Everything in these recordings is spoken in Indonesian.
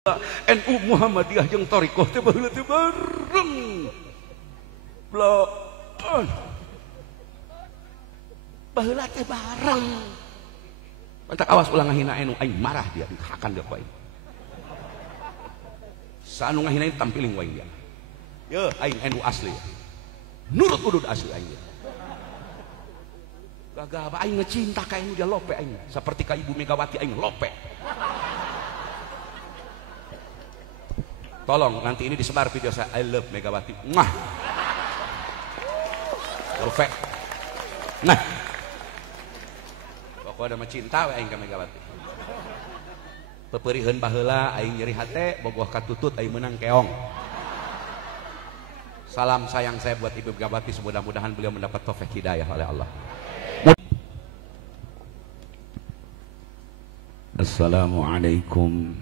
NU Muhammadiyah jeung Thariqah teh baheula teh bareng. Bloon. Baheula teh bareng. Pantak awas ulang ngahina NU aing marah dia dihakan dia ku aing. Sanu ngahina tampiling wae dia. Ye aing NU asli. Nurut udud asli aing. Gagah aing ngecinta ka NU dia lope aing. Saperti ka Ibu Megawati aing lope. Tolong nanti ini disebar video saya I love Megawati. Mwah. Perfect. Nah. Pokoknya mah cinta we aing ka Megawati. Pepeurieun baheula aing nyeri hate, bogoh katutut aing menang keong. Salam sayang saya buat Ibu Megawati, mudah-mudahan beliau mendapat taufik hidayah oleh Allah. Assalamualaikum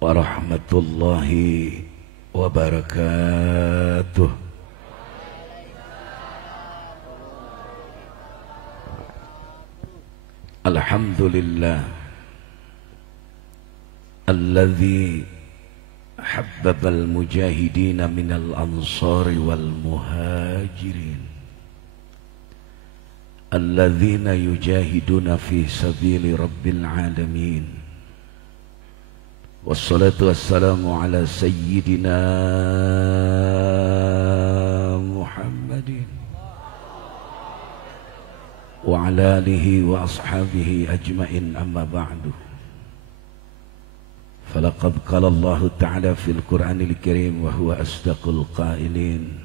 warahmatullahi wabarakatuh. Alhamdulillah alladzi habbabal mujahidin minal ansari wal muhajirin alladzina yujahiduna fi sabili rabbil alamin. Wassalatu wassalamu ala sayyidina Muhammadin wa ala alihi wa ashabihi ajma'in, amma ba'du. Falaqad qala Allah ta'ala fil Qur'anil Karim wa huwa asdaqul qailin.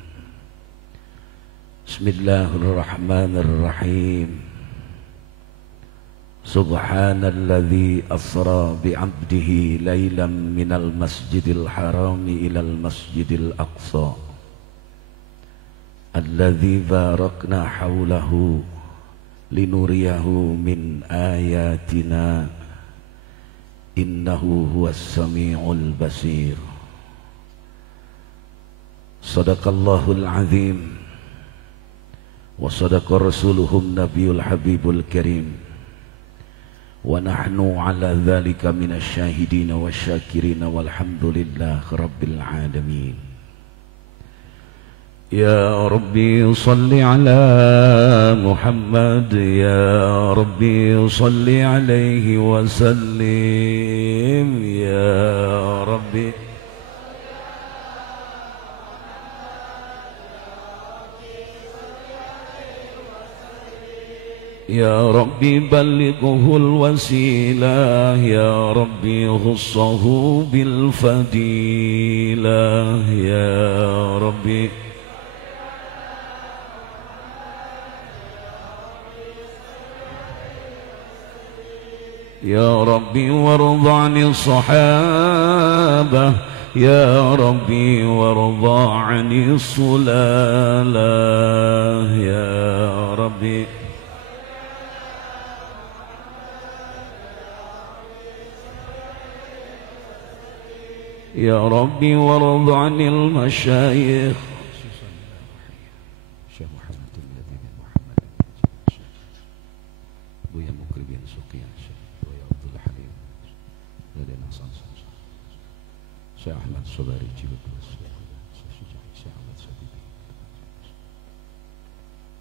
Bismillahirrahmanirrahim. Subhanalladzi asra bi'abdihi laylan minal masjidil harami ilal masjidil aqsa alladzi barakna hawlahu linuriyahu min ayatina innahu huwas sami'ul basir. Sadaqallahul azim wa sadaqa rasuluhun nabiyul habibul karim. Wa nahnu ala dzalika minasy syahidin wasyakirin walhamdulillah rabbil alamin. Ya Rabbi shalli ala Muhammad, ya Rabbi shalli alaihi wa sallim, ya Rabbi Ya Rabbi ballighul wasilah, ya Rabbi khussahu bil fadilah, ya Rabbi Ya Rabbi warḍa 'ani sahabah, ya Rabbi warḍa 'ani sulalah, ya Rabbi Ya Rabbi warḍa 'anil masyayikh Syekh Muhammad bin Muhammad Buya Mukri bin Suqiyan Buya Abdul Halim Raden Hasan Syekh Ahmad Sobari Cilutus Syekh Ahmad Sabibi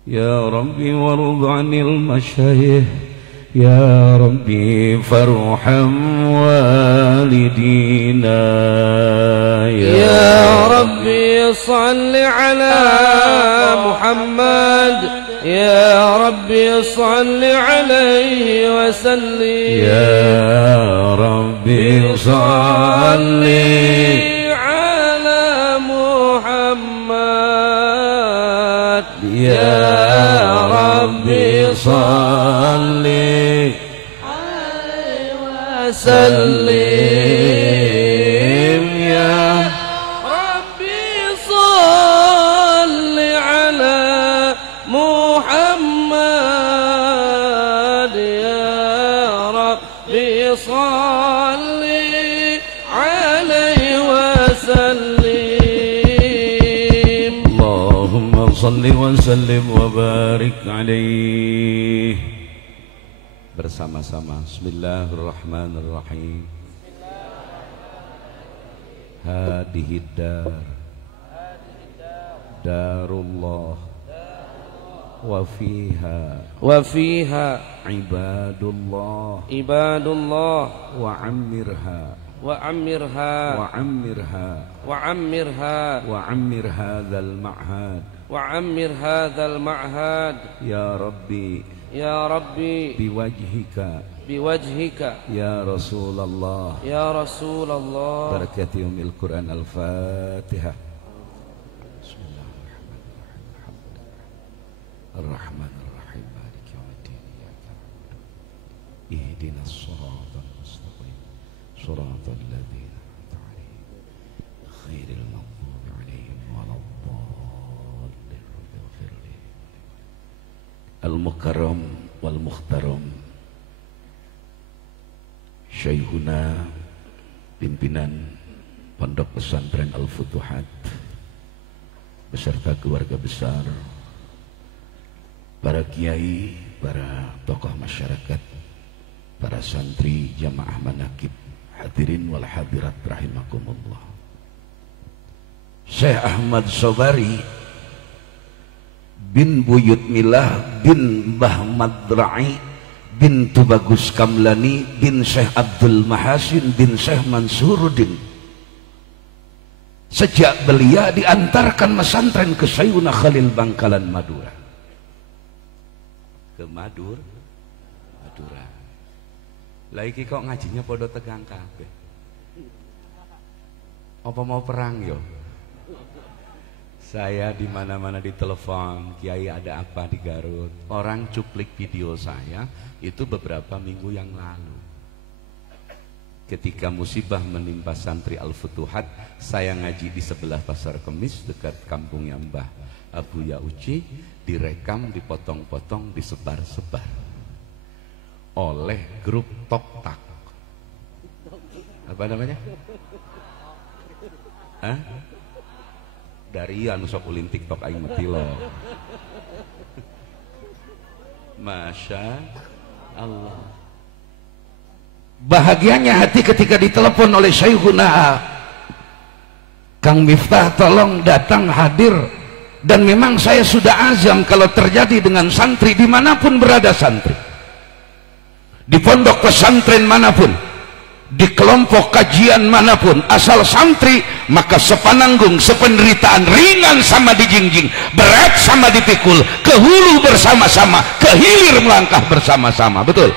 Ya Rabbi warḍa 'anil masyayikh Ya Rabbi farham walidina Ya Rabbi salli ala Muhammad Ya Rabbi salli alaihi wa sallim Ya Rabbi salli ala Muhammad Ya Rabbi salli sallim ya Rabbi salli ala Muhammad ya Rabbi salli alaihi wa sallim Allahumma salli wa sallim wa barik alaihi. Bersama-sama Bismillahirrahmanirrahim. hadihi dar darullah wa fiha ibadullah wa ammir hadzal ma'had ya rabbi biwajhika ya Rasulullah barakati umil Quran al-Fatihah. Ar-Rahmanir-Rahim maliki yaumiddin iyyaka na'budu ihdinas siratal mustaqim siratal ladzina an'amta 'alaihim ghairil maghdubi 'alaihim waladdallin ighfirli. Al-Mukarram wal Muhtaram Syekhuna pimpinan Pondok Pesantren Al-Futuhat beserta keluarga besar, para kiai, para tokoh masyarakat, para santri, jamaah manakib, hadirin wal hadirat rahimakumullah. Syekh Ahmad Sobari bin Buyut Milah bin Mbah Madra'i bin Tubagus Kamlani bin Syekh Abdul Mahasin bin Syekh Mansuruddin, sejak belia diantarkan pesantren ke Sayyidina Khalil Bangkalan Madura, ke Madura. Lagi kok ngajinya podo tegang kabeh. Apa mau perang yo? Saya di mana-mana ditelepon, Kiai ada apa di Garut? Orang cuplik video saya itu beberapa minggu yang lalu. Ketika musibah menimpa santri Al-Futuhat, saya ngaji di sebelah Pasar Kemis dekat kampungnya Mbah Abu Yauci, direkam, dipotong-potong, disebar-sebar oleh grup TokTak. Apa namanya? Hah? Dari anu sok ulin TikTok aing mati lo. Masya Allah. Bahagianya hati ketika ditelepon oleh Syekhuna Kang Miftah, tolong datang hadir. Dan memang saya sudah azam kalau terjadi dengan santri dimanapun berada santri, di pondok pesantren manapun, di kelompok kajian manapun, asal santri, maka sepananggung, sependeritaan, ringan sama dijingjing, berat sama dipikul, ke hulu bersama-sama, ke hilir melangkah bersama-sama. Betul?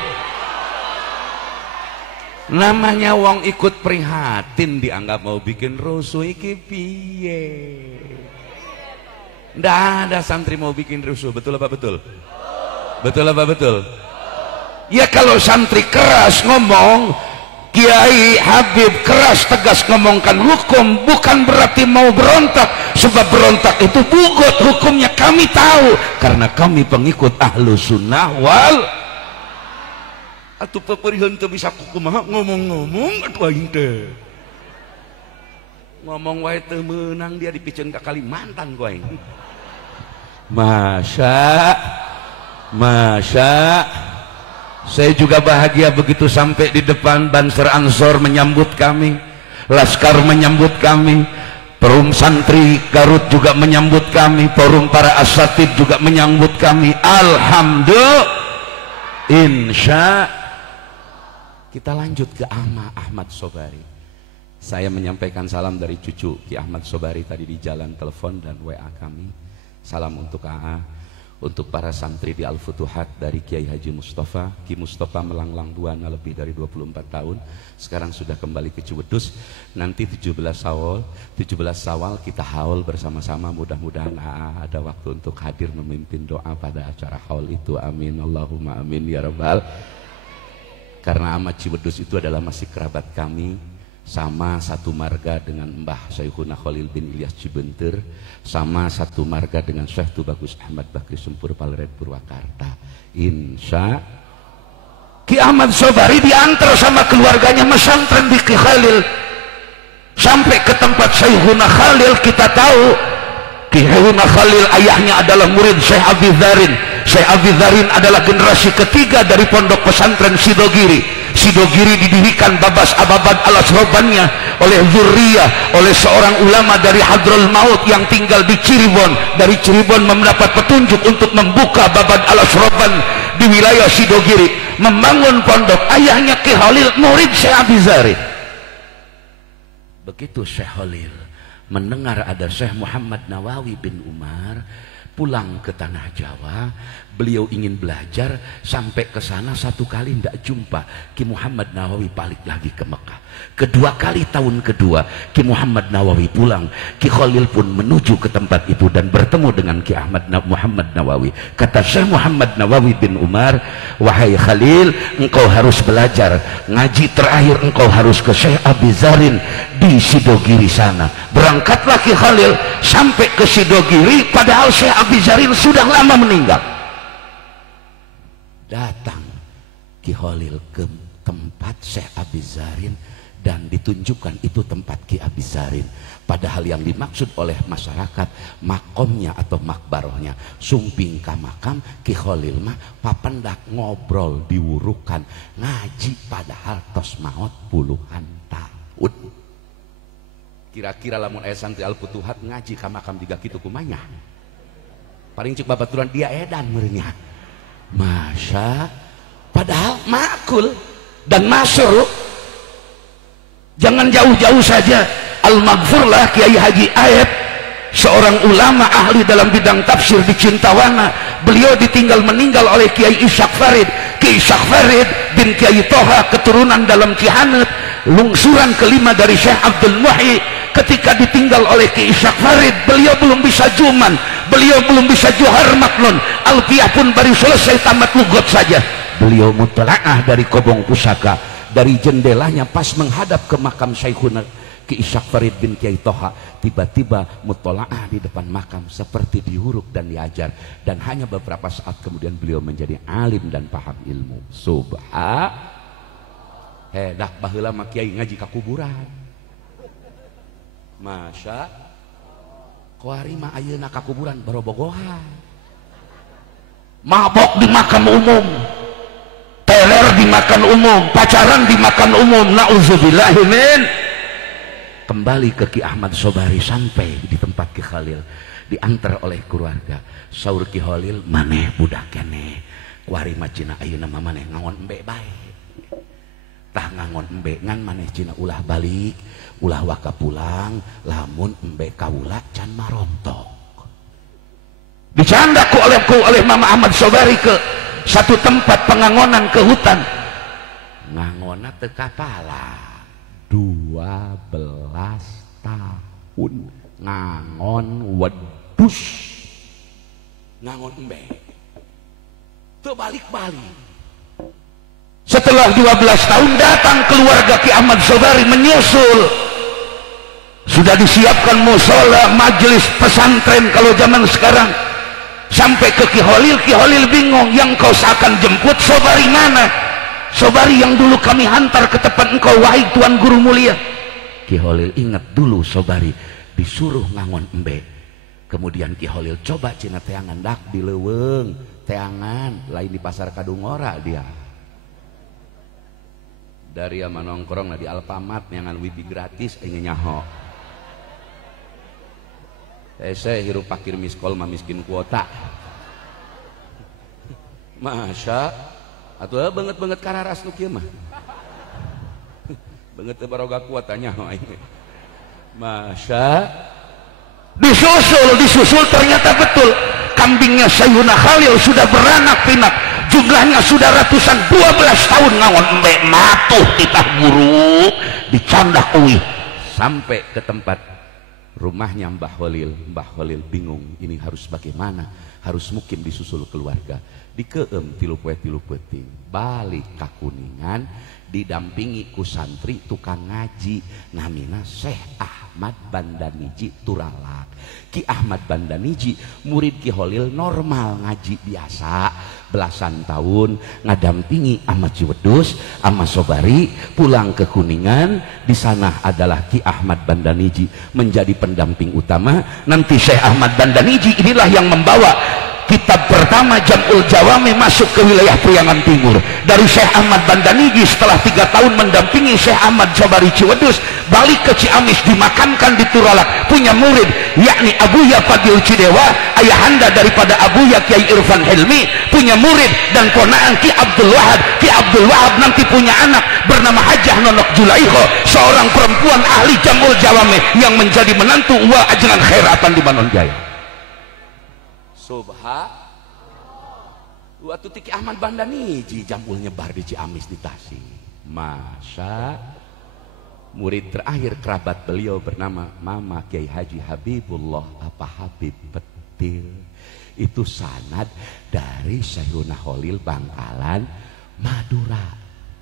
Namanya wong ikut prihatin dianggap mau bikin rusuh, iki piye? Nggak ada santri mau bikin rusuh. Betul apa betul? Betul apa betul? Ya kalau santri keras ngomong, Kiai Habib keras tegas ngomongkan hukum, bukan berarti mau berontak. Sebab berontak itu bugot, hukumnya kami tahu karena kami pengikut ahlu sunnah wal. Atuh paperihan teu bisa kumaha ngomong-ngomong atuh aing teh. Ngomong wae teu meunang dia dipikeun ka Kalimantan ku aing. Masya saya juga bahagia begitu sampai di depan. Banser Ansor menyambut kami, Laskar menyambut kami, Forum Santri Garut juga menyambut kami, Forum para asatid juga menyambut kami. Alhamdulillah. Insya kita lanjut ke Ama Ahmad Sobari. Saya menyampaikan salam dari cucu Ki Ahmad Sobari tadi di jalan telepon dan WA kami. Salam untuk AA, untuk para santri di Al-Futuhat dari Kiai Haji Mustafa. Ki Mustafa melanglang buana lebih dari 24 tahun. Sekarang sudah kembali ke Ciwedus. Nanti 17 Syawal kita haul bersama-sama. Mudah-mudahan AA ada waktu untuk hadir memimpin doa pada acara haul itu. Amin Allahumma amin ya rabbal. Karena Ahmad Ciwedus itu adalah masih kerabat kami, sama satu marga dengan Mbah Syekhuna Khalil bin Ilyas Cibenter, sama satu marga dengan Syekh Tubagus Ahmad Bakri Sempur Palred Purwakarta. Insya Ki Ahmad Sobari diantar sama keluarganya mesantren di Ki Khalil sampai ke tempat Syekhuna Khalil. Kita tahu Ki Syekhuna Khalil ayahnya adalah murid Syekh Abi Dharin. Syekh Abi Dharin adalah generasi ketiga dari pondok pesantren Sidogiri. Sidogiri didirikan babas ababad alasrobannya oleh zurriyah, oleh seorang ulama dari Hadrul Maut yang tinggal di Cirebon. Dari Cirebon mendapat petunjuk untuk membuka babad alasroban di wilayah Sidogiri, membangun pondok. Ayahnya Ki Khalil murid Syekh Abizari. Begitu Syekh Khalil mendengar ada Syekh Muhammad Nawawi bin Umar pulang ke tanah Jawa, beliau ingin belajar. Sampai ke sana satu kali tidak jumpa, Ki Muhammad Nawawi balik lagi ke Mekah. Kedua kali, tahun kedua Ki Muhammad Nawawi pulang, Ki Khalil pun menuju ke tempat itu dan bertemu dengan Ki Muhammad Nawawi. Kata Syekh Muhammad Nawawi bin Umar, wahai Khalil, engkau harus belajar ngaji, terakhir engkau harus ke Syekh Abizarin di Sidogiri sana. Berangkatlah Ki Khalil sampai ke Sidogiri, padahal Syekh Abizarin sudah lama meninggal. Datang Ki Khalil ke tempat Syekh Abizarin dan ditunjukkan itu tempat Ki Abizarin. Padahal yang dimaksud oleh masyarakat makomnya atau makbarohnya, sumping ka makam. Ki Khalil mah papendak ngobrol diwurukan ngaji, padahal tos maot puluhan tahun. Kira-kira lamun aya santri Al-Futuhat ngaji ka makam tiga kitu kumanya, paling cek babaturan dia edan merenya. Masya, padahal makul dan masyur. Jangan jauh-jauh saja, Al-Maghfurlah Kiai Haji Aep, seorang ulama ahli dalam bidang tafsir di Cintawana. Beliau ditinggal meninggal oleh Kiai Ishaq Farid. Kiai Ishaq Farid bin Kiai Toha, keturunan dalam Cihanut, lungsuran kelima dari Syekh Abdul Muhyi. Ketika ditinggal oleh Kiai Ishaq Farid, beliau belum bisa juman, beliau belum bisa johar maknun, alfiah pun baru selesai tamat lugot saja. Beliau mutalaah dari kobong pusaka, dari jendelanya pas menghadap ke makam Syekhuna Ki Ishaq Farid bin Kiai Toha. Tiba-tiba mutalaah di depan makam seperti dihuruk dan diajar, dan hanya beberapa saat kemudian beliau menjadi alim dan paham ilmu. Dak baheula mah kiai ngaji ka kuburan. Masya, kuari mah ayeuna ka kuburan barobogohan, mabok di makam umum, teler di makan umum, pacaran di makan umum. Nauzubillahi min. Kembali ke Ki Ahmad Sobari, sampai di tempat Ki Khalil, diantar oleh keluarga. Saur Ki Khalil, maneh budak kene, kuari mah cina ayeuna mah maneh ngangon embe bae. Tah ngangon embe ngan maneh cina ulah balik, ulah waka pulang, lamun embe kawula can marontok. Dicandaku oleh Mama Ahmad Sobari ke satu tempat pengangonan ke hutan. Ngangona teu kapala 12 tahun ngangon wedus, ngangon embe teu balik-balik. Setelah 12 tahun datang keluarga Ki Ahmad Sobari menyusul. Sudah disiapkan musola, majelis pesantren kalau zaman sekarang. Sampai ke Ki Khalil bingung, yang kau seakan jemput Sobari mana? Sobari yang dulu kami hantar ke tempat engkau, wahai Tuan Guru Mulia. Ki Khalil ingat dulu Sobari disuruh ngangon embe. Kemudian Ki Khalil coba cina teangan dak di leuweung, teangan lain di pasar Kadungora dia. Dari ama nongkrong di Alfamart nyangan wibi gratis ingin nyaho. Saya hirup pakir miskol mah miskin kuota. Masya, atuh banget kararas nu kieu mah. Banget baroga kuotanya hoy. Masya. Disusul ternyata betul. Kambingnya Sayyidina Khalil sudah beranak pinak. Jumlahnya sudah ratusan, 12 tahun ngangon embe matuh titah guru dicandak uih. Sampai ke tempat rumahnya Mbah Khalil. Mbah Khalil bingung, ini harus bagaimana, harus mungkin disusul keluarga. Dikeem tilu poe tilu peuting, balik ka Kuningan, didampingi ku santri tukang ngaji namina Syekh Ahmad Bandaniji Turalak. Ki Ahmad Bandaniji murid Ki Khalil normal ngaji biasa, belasan tahun ngadampingi Ahmad Ciwedus, Ahmad Sobari pulang ke Kuningan. Di sana adalah Ki Ahmad Bandaniji menjadi pendamping utama. Nanti Syekh Ahmad Bandaniji inilah yang membawa kitab pertama Jam'ul Jawami masuk ke wilayah Priangan Timur dari Syekh Ahmad Bandanigi. Setelah 3 tahun mendampingi Syekh Ahmad Jabari Ciwedus, balik ke Ciamis, dimakamkan di Turalak, punya murid yakni Abuya Fadil Cidewa, ayahanda daripada Abuya Kiai Irfan Hilmi, punya murid dan ponaan Ki Abdul Wahab. Ki Abdul Wahab nanti punya anak bernama Hajah Nonok Julaikho, seorang perempuan ahli Jam'ul Jawami yang menjadi menantu Wa Ajengan Khairatan di Manonjaya. Waktu Tiki Ahmad Bandaniji Jam'ul nyebar di Ciamis di Tasik. Masa murid terakhir kerabat beliau bernama Mama Kiai Haji Habibullah apa Habib Petil, itu sanad dari Sayyidina Holil Bangkalan Madura.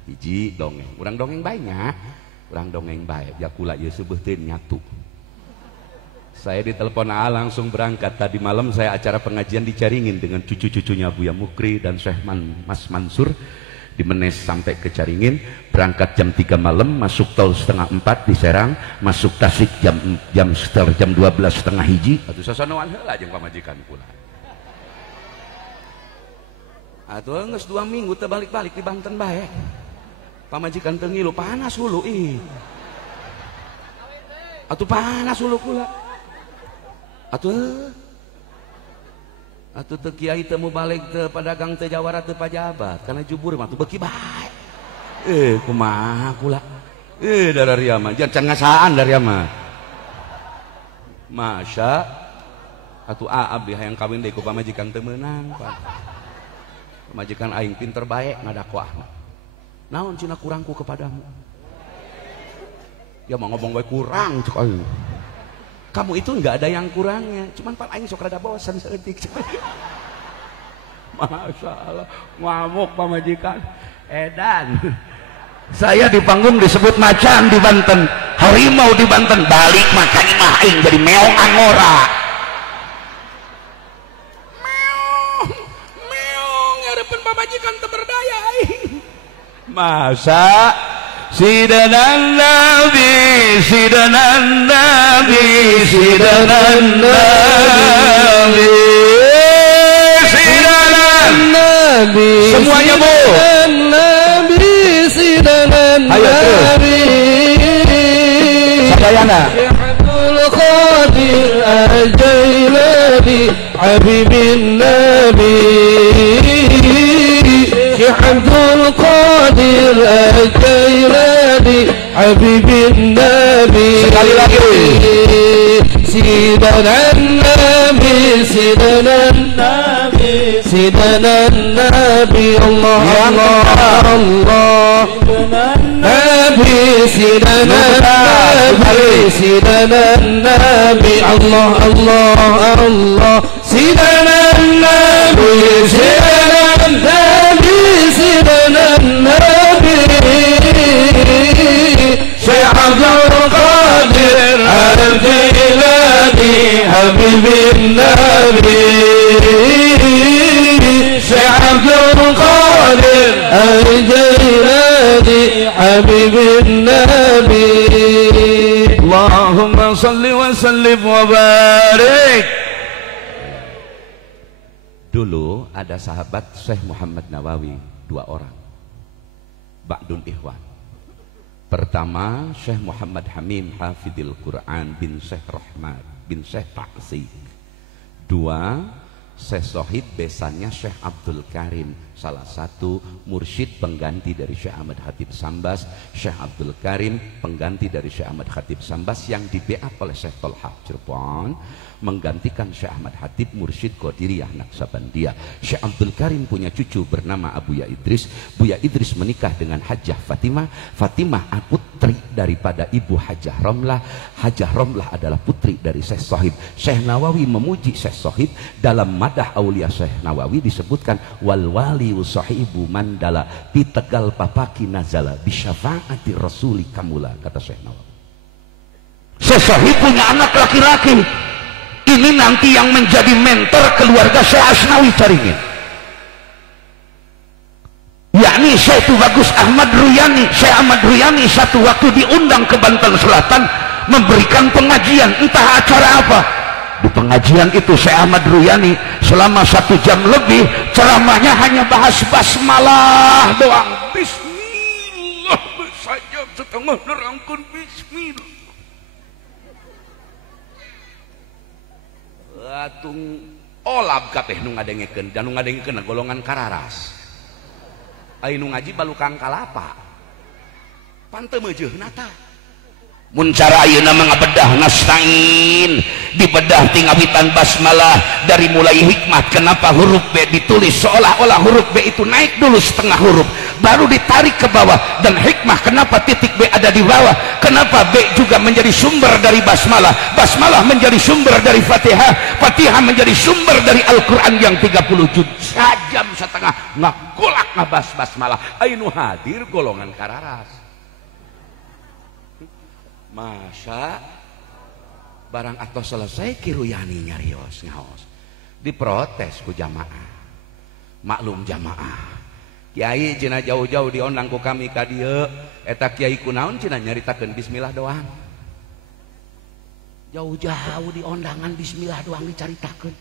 Hiji dongeng, urang dongeng banyak, urang dongeng baik ya kula ya sebeuteun nyatu. Saya ditelepon langsung berangkat. Tadi malam saya acara pengajian di Caringin dengan cucu-cucunya Buya Mukri dan Syekh Mas Mansur di Menes sampai ke Caringin. Berangkat jam 3 malam, masuk tol setengah 4 di Serang, masuk Tasik jam 12 setengah hiji. Atuh sasonoan heula jeung pamajikan kula. Atuh geus 2 minggu teu balik-balik di Banten bae. Pamajikan teu ngilu panas hulu ih. Atuh panas hulu kula. Atuh teu kiai teu mau balik teu padagang teu jawara teu pajabat karena jubur mah teu beuki bae. Kumaha kula. Dararia mah jangan ngasaan daria mah. Masya atuh abdi hayang kawin deui ku pamajikan teu meunang, Pak. Pamajikan aing pinter bae ngadakwahna. Naon cenah kurangku kepadamu? Ya mah ngomong wae kurang cek aing. Kamu itu nggak ada yang kurangnya, cuman Pak aing sok rada bosan seeutik. Masya Allah, ngamuk pamajikan. Edan. Saya di panggung disebut macan di Banten, harimau di Banten, balik makan mah aing jadi meong angora. Meong ngarepen pamajikan teu berdaya aing. Masa Sidanan Nabi, Sidanan Nabi, Sidanan Nabi, Sidanan Nabi, semuanya Bu. Sidanan Nabi, Sidanan Nabi. Sadayana. Abdul Qadir Al-Jailani, Habibin Nabi. Abdul Qadir Al-Jailani, Habibin Nabi. Sekali lagi. Sidanan Nabi, Sidanan Nabi, Sidanan Nabi. Allah, Allah, Allah. Nabi, Sidanan Nabi, Sidanan Nabi. Allah, Allah, Allah. Sidanan Nabi, Sidanan Nabi, Sidanan Nabi. Syekh Abdul Qadir Al-Jailani, Habibin Nabi. Syekh Abdul Qadir Al-Jailani, Habibin Nabi. Allahumma salli wa sallim wa barik. Dulu ada sahabat Syekh Muhammad Nawawi, 2 orang. Ba'dun ikhwan. Pertama Syekh Muhammad Hamim Hafidil Quran bin Syekh Rahmat bin Syekh Taksik. 2 Syekh Sohid besannya Syekh Abdul Karim, salah satu mursyid pengganti dari Syekh Ahmad Khatib Sambas. Syekh Abdul Karim pengganti dari Syekh Ahmad Khatib Sambas yang di-backup oleh Syekh Tolha Cirebon, menggantikan Syekh Ahmad Khatib mursyid Qadiriyah Naksabandiyah. Syekh Abdul Karim punya cucu bernama Abuya Idris. Buya Idris menikah dengan Hajah Fatimah. Fatimah putri daripada Ibu Hajah Romlah. Hajah Romlah adalah putri dari Syekh Sohib. Syekh Nawawi memuji Syekh Sohib. Dalam madah aulia Syekh Nawawi disebutkan wal wali sahibu mandala pitegal papaki nazala bisyafaati rasuli kamula, kata Syekh Nawawi. Syekh Sohib punya anak laki-laki. Ini nanti yang menjadi mentor keluarga Syekh Asnawi Caringin, yakni Syekh Bagus Ahmad Ruyani. Syekh Ahmad Ruyani satu waktu diundang ke Banten Selatan memberikan pengajian, entah acara apa. Di pengajian itu Syekh Ahmad Ruyani selama 1 jam lebih ceramahnya hanya bahas basmalah doang. Bismillah saja setengah nerangkan bismillah. Atung olab kabeh nu ngadengkeun dan nu ngadengkeun golongan kararas. Ai nu ngaji balukang kalapa. Panteu meujeuhna tah. Mun cara ayeuna mengabedah nasta'in dibedah tingawitan basmalah dari mulai hikmah kenapa huruf B ditulis seolah-olah huruf B itu naik dulu setengah huruf baru ditarik ke bawah, dan hikmah kenapa titik B ada di bawah, kenapa B juga menjadi sumber dari basmalah, basmalah menjadi sumber dari Fatihah, Fatihah menjadi sumber dari Al-Quran yang 30 juz. Sajam setengah ngagolak ngabas basmalah. Ainu hadir golongan kararas. Masa barang atau selesai kiruyani nyarios ngaos diprotes ku jamaah. Maklum jamaah kiai cina jauh-jauh diondang ku kami ka dieu eta kiai kunaon cina nyaritakeun bismillah doang. Jauh-jauh diondangan bismillah doang dicaritakeun.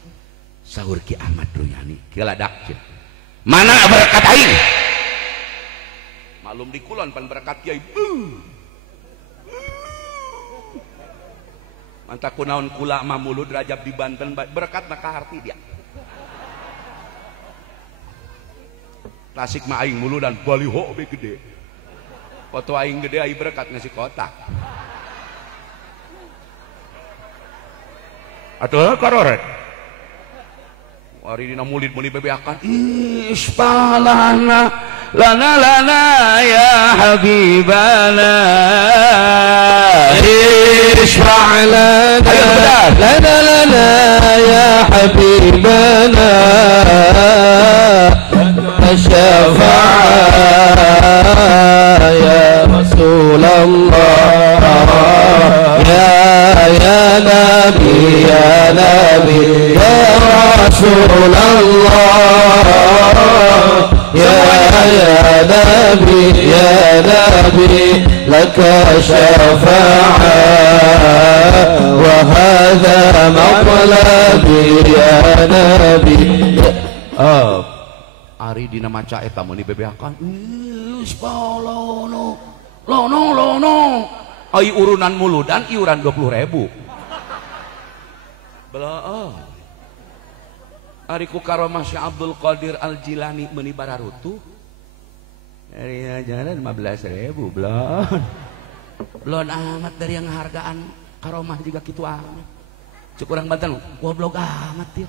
Saur Ki Ahmad Ruyani kiladak cina mana berkat aing. Maklum di kulon pan berkat kiai mantap kunaon kula mah mulud Rajab di Banten berkat na kaharti dia. Tasik mah aing mulu dan baliho be gede. Foto aing gede aing berkat ngasih kotak. Atuh karore. Wari dina mulid muni bebeakan. Ispalana lana ya habibana. اشفع لنا يا حبيبنا الشفاعة يا رسول الله يا نبي يا رسول الله يا نبي لك شفاعة وهذا مطلبي يا نبي. Ari dina maca eta mun dibebeakan lono ai urunan muludan iuran 20.000 belah ari ku karomah Syekh Abdul Qadir Al Jilani meuni bararutu dari jalan 15.000 belum amat dari yang hargaan karomah juga gitu amat cuk urang Banten goblok amat dia.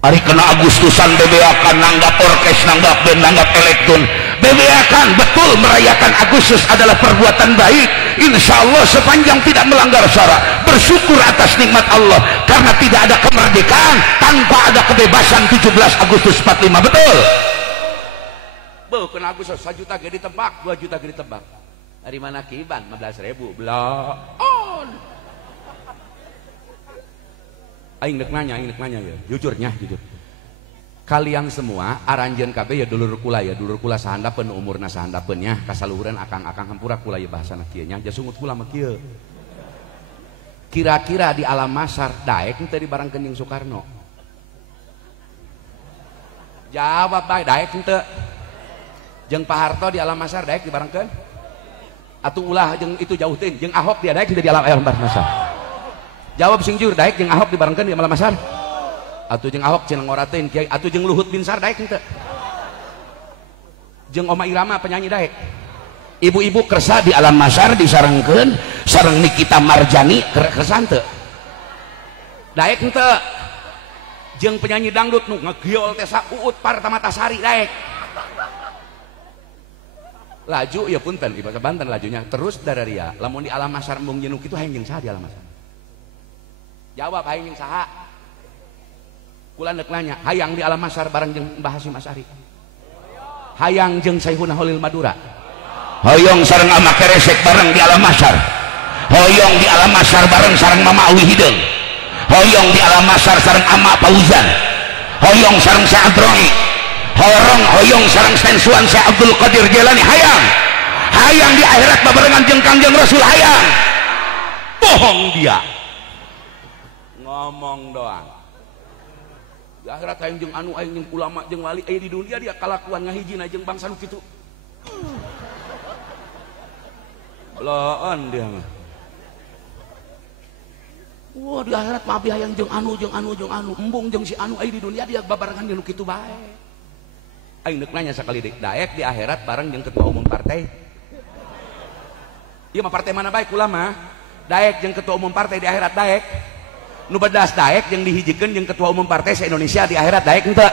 Ari kena Agustusan bebeakan nanggap orkes nanggap band nanggap elektron bebeakan betul merayakan Agustus adalah perbuatan baik. Insya Allah sepanjang tidak melanggar syara bersyukur atas nikmat Allah karena tidak ada kemerdekaan tanpa ada kebebasan 17 Agustus 45 betul. Kena Agustus 1 juta gede ditebak 2 juta gede ditebak dari mana kiban 15.000 belum on. Aing dek nanya ya, jujur. Kalian semua aranjeun kabeh ya dulur kula sahandapeun umurna sahandapeun nya kasaluhuran akang-akang hampura kula ya bahasana kieu nya jasungut kula mah kieu. Kira-kira di alam masar daek teh dibarangkeun jeung Soekarno. Jawab bae daek teu. Jeung Pak Harto di alam masar daek dibarangkeun. Atuh ulah jeung itu jauh teh jeung Ahok dia daek di alam masar. Jawab sing jujur daek jeung Ahok dibarengkeun di alam masar. Atuh jeung Ahok cenah ngorateun kiai, atuh jeung Luhut Binsar daek henteu. Jeung Oma Irama penyanyi daek. Ibu-ibu kersa di alam masar disarengkeun sareng Nikita Marjani kersa henteu. Daek henteu. Jeung penyanyi dangdut nu ngagiol teh sa Uut Partamasari daek. Laju ya punten di bahasa Banten lajunya terus dararia. Lamun di alam masar mung jenuh kitu hayang jeung saha di alam masar? Jawab hayang jeung saha? Kula neuk nanya, hayang di alam masar bareng jeung Mbah Hasyim Asy'ari. Hayang jeung Saihuna Holil Madura. Hoyong sareng Ama Keresek bareng di alam masar. Hoyong di alam masar bareng sareng Mama Awi Hideung. Hoyong di alam masar sareng Ama Fauzan. Hoyong sareng Syekh Adroi. Hoyong sareng Sensuan Syekh Abdul Qadir Jailani. Hayang di akhirat babarengan jeung Kangjeng Rasul hayang. Bohong dia. ngomong doang. Di akhirat aing jeung anu aing jeung ulama jeung wali aya di dunia dia kalakuan ngahijina jeung bangsa nu kitu. Belaan dia mah. Wah di akhirat mah abi hayang jeung anu embung jeung si anu aya di dunia dia babarengan di nu kitu bae. Aing neuk nanya sakali deui, daek di akhirat bareng jeung ketua umum partai. Ieu mah partai mana bae kula mah? Daek jeung ketua umum partai di akhirat daek. Nu bedas daek jeung dihijikeun jeung ketua umum partai se-Indonesia di akhirat daek henteu.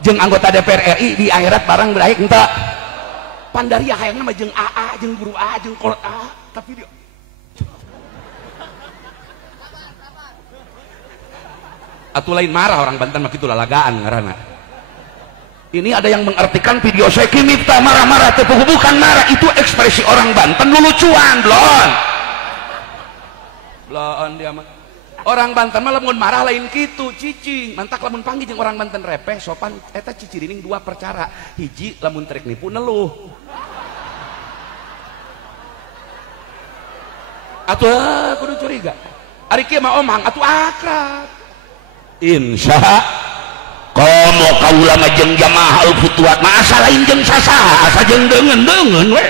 Jeung anggota DPR RI di akhirat bareng daek henteu. Pandaria hayangna mah jeung AA jeung guru A jeung kolot A, tapi dia atuh lain marah orang Banten mah kitu lalagaan ngaranna. Ini ada yang mengartikan video saya Kimipta marah-marah, tapi bukan marah, itu ekspresi orang Banten lucuan, blon dia mah. Orang Banten mah lamun marah lain gitu, cicing. Mantak lamun panggil jeung orang Banten repeh, sopan, eta cicirining dua percara. Hiji lamun trek nipu neluh. Atuh kudu curiga. Ari kieu mah omang atuh akrab. Insya komo kaula mah jeung jamaah al-futuhat mah asa lain jeung sasaha, asa jeung deungeun we.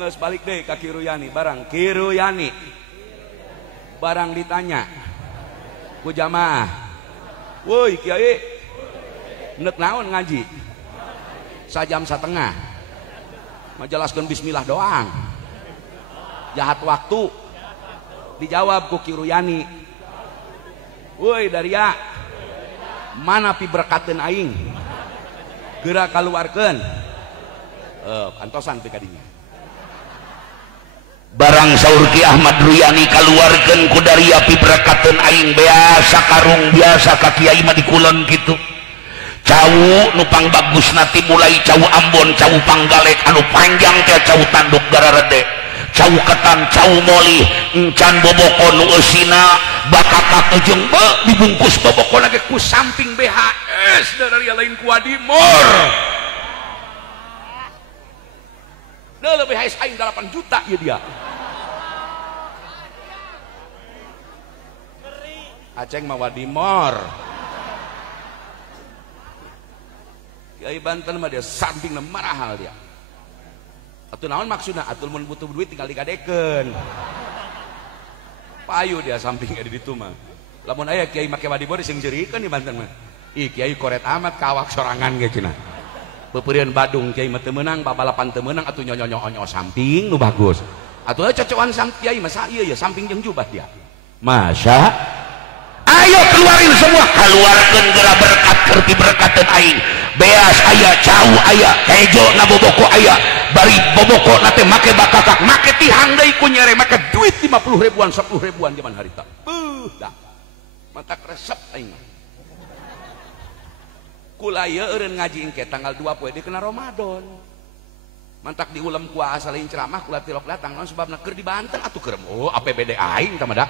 Geus balik deui ka Kiruyani, barang Kiruyani. Barang ditanya ku jamaah, "Woi Kiai, neuk naon ngaji?" Sajam satengah. Majelaskeun bismillah doang. Jahat waktu. Dijawab ku Kiruyani, "Woi Daria, mana pi berkateun aing? Geura kaluarkeun." Kantosan pi kadinya. Barang saur Ki Ahmad Ruyani kaluarkeun ku Daria pi berkateun aing biasa karung biasa ka kiai mah di kulon kitu. Cawu nu pangbagusna ti mulai cawu Ambon, cawu Panggalek anu panjang teh cawu Tanduk Gararede. Cawu ketan, cawu moli, encan boboko nu eusina bakakat jeung dibungkus boboko lagi ku samping BHS dari lain ku Wadimor. Da BHS aing 8 juta ya dia. Aceng mah Wadimor. Kiai Banten mah dia samping marahal dia. Atuh naon maksudna? Atuh mun butuh duit tinggal dikadekeun. Payu dia samping ada ditu mah. Lamun aya kiai make Wadimor sing jeurikeun di Banten mah. Ih kiai koret amat kawak sorangan ge cenah. Beupeureun Badung kiai mah teu meunang, babalapan teu meunang atuh nyonyo-nyonyo samping nu bagus. Atuh cocokan sang kiai mah sa ieu ya samping jeung jubah dia. Masya. Ayo keluarin semua, keluarkeun geura berkat keur berkateun aing. Beas aya, cawu aya, hejo na boboko aya. Bari boboko nate make bakakak, make tihang deui ku nyere, make duit 50 ribuan, 10 ribuan zaman harita. Dah. Mantak resep aing. Kula ieu eureun ngaji engke tanggal 2 poe dikena Ramadan. Mantak diulam ku asa lain ceramah kula tilok datang naon sebabna keur di Banten atuh keur APBD aing tah mah da.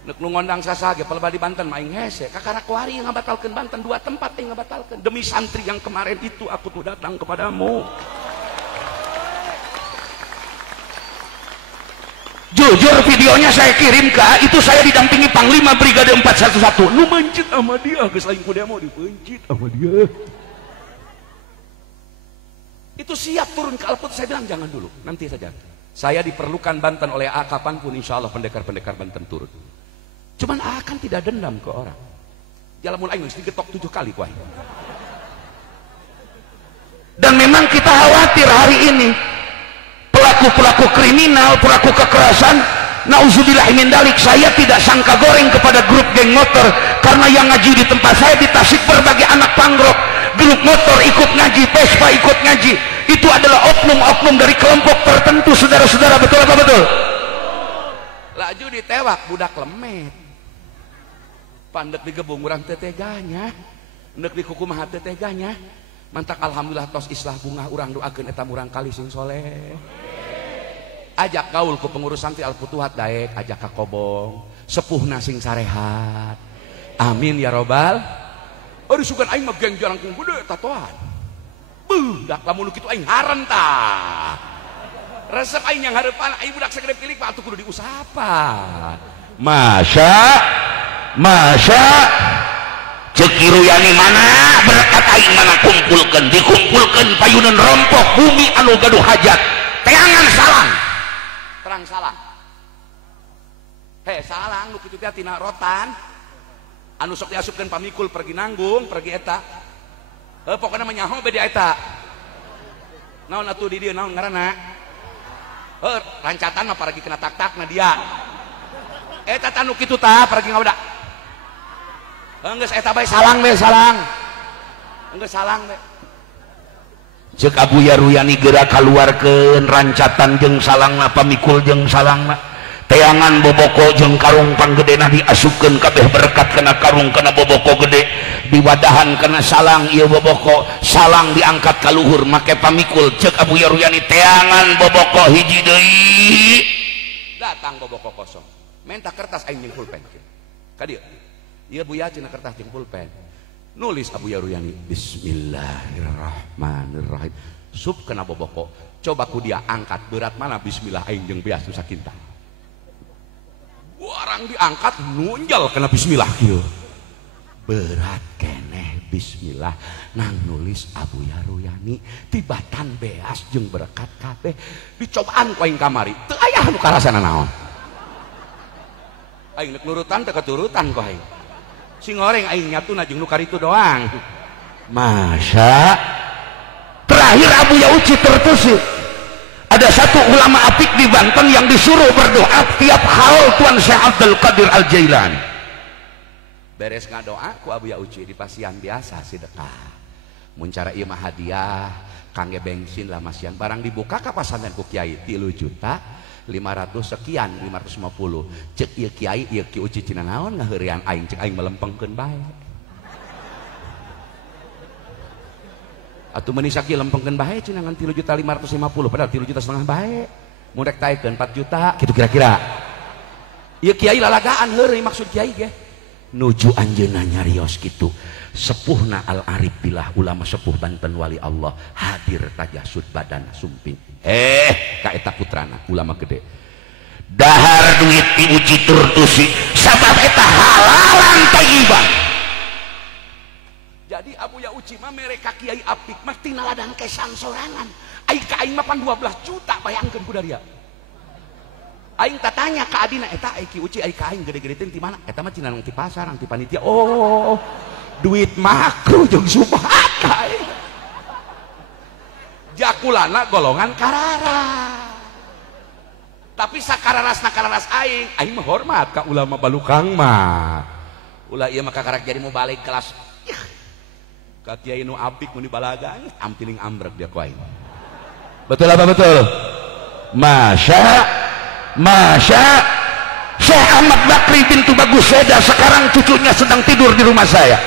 Nek nu ngondang sasaha ge pelebah di Banten mah aing hese. Kakara kuari yang ngabatalkeun Banten 2 tempat yang ngabatalkeun. Demi santri yang kemarin itu aku tuh datang kepadamu. Jujur videonya saya kirim ke itu saya didampingi Panglima Brigade 411. Nu mencit sama dia, geus lain ku demo dipencit sama dia. Itu siap turun ke Alput, saya bilang jangan dulu, nanti saja. Saya diperlukan Banten oleh A kapanpun insya Allah pendekar-pendekar Banten turun. Cuman akan tidak dendam ke orang. Jalamun aing mesti getok 7 kali ku aing. Dan memang kita khawatir hari ini pelaku-pelaku kriminal, pelaku kekerasan, nauzubillah min dalik. Saya tidak sangka goreng kepada grup geng motor karena yang ngaji di tempat saya di Tasik berbagai anak pangrok, grup motor ikut ngaji, Vespa ikut ngaji. Itu adalah oknum-oknum dari kelompok tertentu, saudara-saudara, betul apa betul? Laju ditewak budak lemet. Pandek digebung urang teteganya, ndek dikukumaha teteganya. Mantak alhamdulillah tos islah bunga urang doakeun eta murang kali sing soleh. Ajak gaul ku pengurus santri Al-Futuhat daek, ajak ka Kobong, sepuhna sing sarehat. Amin ya robbal. Ari sugan aing mah geng jarangkung gede tatoan. Dak lamun kitu aing hareun tah. resep aing yang hareupan aing budak sagede pilih Pak atuh kudu diusahapan. Masya cekiru yani mana berkat aing mana dikumpulkan payunan rompok bumi anu gaduh hajat teangan salang terang salang salang nu kitu teh tina rotan anu sok diasupkeun pamikul pergi nanggung pergi eta pokona mah nyaho beda eta naon atuh di dieu naon ngaranna rancatan mah pergi kena tak-tak na dia eta tanu kitu tah pergi ngawda geus eta bae salang we salang geus salang we ceuk Abuya Ruyani geura kaluarkeun rancatan jeung salangna pamikul jeung salangna teangan boboko jeung karung panggedena diasupkeun kabeh berkat kana karung kana boboko gede diwadahan kana salang ieu boboko salang diangkat ka luhur make pamikul ceuk Abuya Ruyani teangan boboko hiji deui datang boboko kosong minta kertas aing jeung pulpen ka dieu ieu Buya cenah kertas jeung pulpen nulis Abuya Ruyani bismillahirrahmanirrahim sup kena boboko coba ku dia angkat berat mana bismillah aing jeung beas nu sakinta orang diangkat nunjal kena bismillah kieu berat keneh bismillah nang nulis Abuya Ruyani tibatan beas jeung berkat kabeh dicobaan ku aing kamari teu aya nu karasana naon aing nurutan teu katurutan ku aing si ngoreng aing nyatuna jeung nu karitu doang. Masya terakhir Abuya Uci tertusi ada satu ulama apik di Banten yang disuruh berdoa tiap hal Tuan Syekh Abdul Qadir Al-Jailani beres ngadoa ku Abuya Uci di pasian biasa sedekah mun cara ieu mah hadiah kangge bensin lah masian barang dibuka ka pasantren ku kiai 3 juta 500 sekian 550 cek ieu kiai ieu Ki Uci cina naon ngaheurian aing cek aing melempengkeun bae atuh meuni sakieu lempengkeun bae cina ngan 3.550 padahal 3,5 juta bae mun rek taekeun 4 juta kitu kira-kira ieu kiai lalagaan heureuy maksud kiai ge nuju anjeunna nyarios kitu sepuhna Al Arif Billah ulama sepuh Banten wali Allah hadir tajasud badan sumping ka eta putrana ulama gede dahar duit Ki Uci turtusi sabab eta halalan thayyibah jadi Abuya Uci mah mereka kiai apik mah tina ladang kesan sorangan aing ka aing mah 12 juta bayangkeun ku daria aing tatanya ka adina eta Ki Uci aing ka aing gede-gede teh ti mana eta mah cina nang ti pasar nang ti panitia oh duit makruh jeung subhat ka aing jakulana golongan karara tapi sakararas aing mah hormat ka ulama balukang mah ulah ieu mah kakarak jadi mau balik kelas ka kiai nu apik mun dibalagan ampiling ambrek dia ku aing betul apa betul Masya Syekh Ahmad Bakri bintu Bagus Seda sekarang cucunya sedang tidur di rumah saya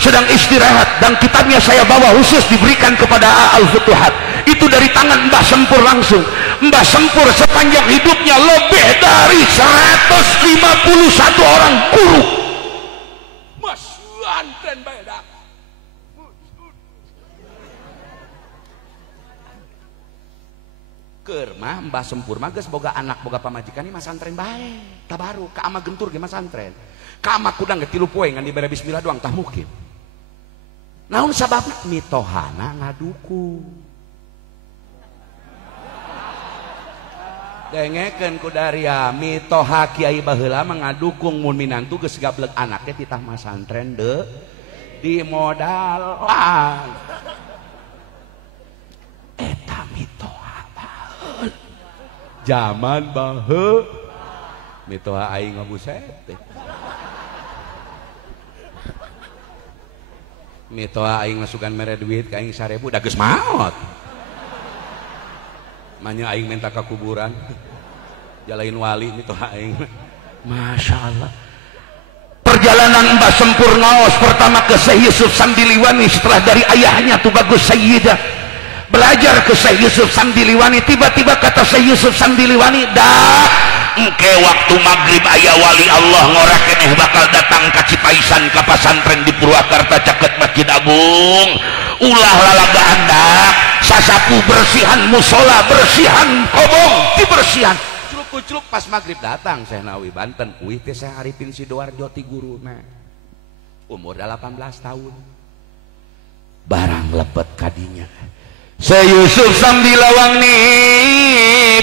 sedang istirahat dan kitabnya saya bawa khusus diberikan kepada Al-Futuhat itu dari tangan Mbah Sempur langsung. Mbah Sempur sepanjang hidupnya lebih dari 151 orang guru mas santren beda keur mah Mbah Sempur mah geus boga anak boga pamajikan ieu mah santren bae tabaru ka ama gentur ge mah santren ka ama kudang ge 3 poe ngan dibere bismillah doang tah mungkin naon sababna mitohana ngadukung dengekeun ku daria mitoha kiai baheula mah ngadukung mun minantu geus gablek anaknya titah mah santren de di modalan eta mitoha baheul zaman baheul mitoha aing ngabuset mitoha aing masukan mere duit ka aing 1000 da geus maot manya aing minta ka kuburan jalain wali mitoha aing Masya Allah perjalanan Mbah Sempur ngaos pertama ke Syekh Yusuf Samdiliwani setelah dari ayahnya tuh Bagus Sayyidah belajar ke Syekh Yusuf Samdiliwani tiba-tiba kata Syekh Yusuf Samdiliwani engke waktu maghrib aya wali Allah ngorakeneh bakal datang ka Cipaisan ka pasantren di Purwakarta caket Masjid Agung ulah lalagaan dak sasapu bersihan musola, bersihan kobong, dibersihan. Culuk-culuk pas maghrib datang Syekh Nawawi Banten, wih teh Syekh Arifin Sidoarjo ti guruna. Umur 18 tahun. Barang lepet kadinya. Syekh Yusuf Sambilawang ni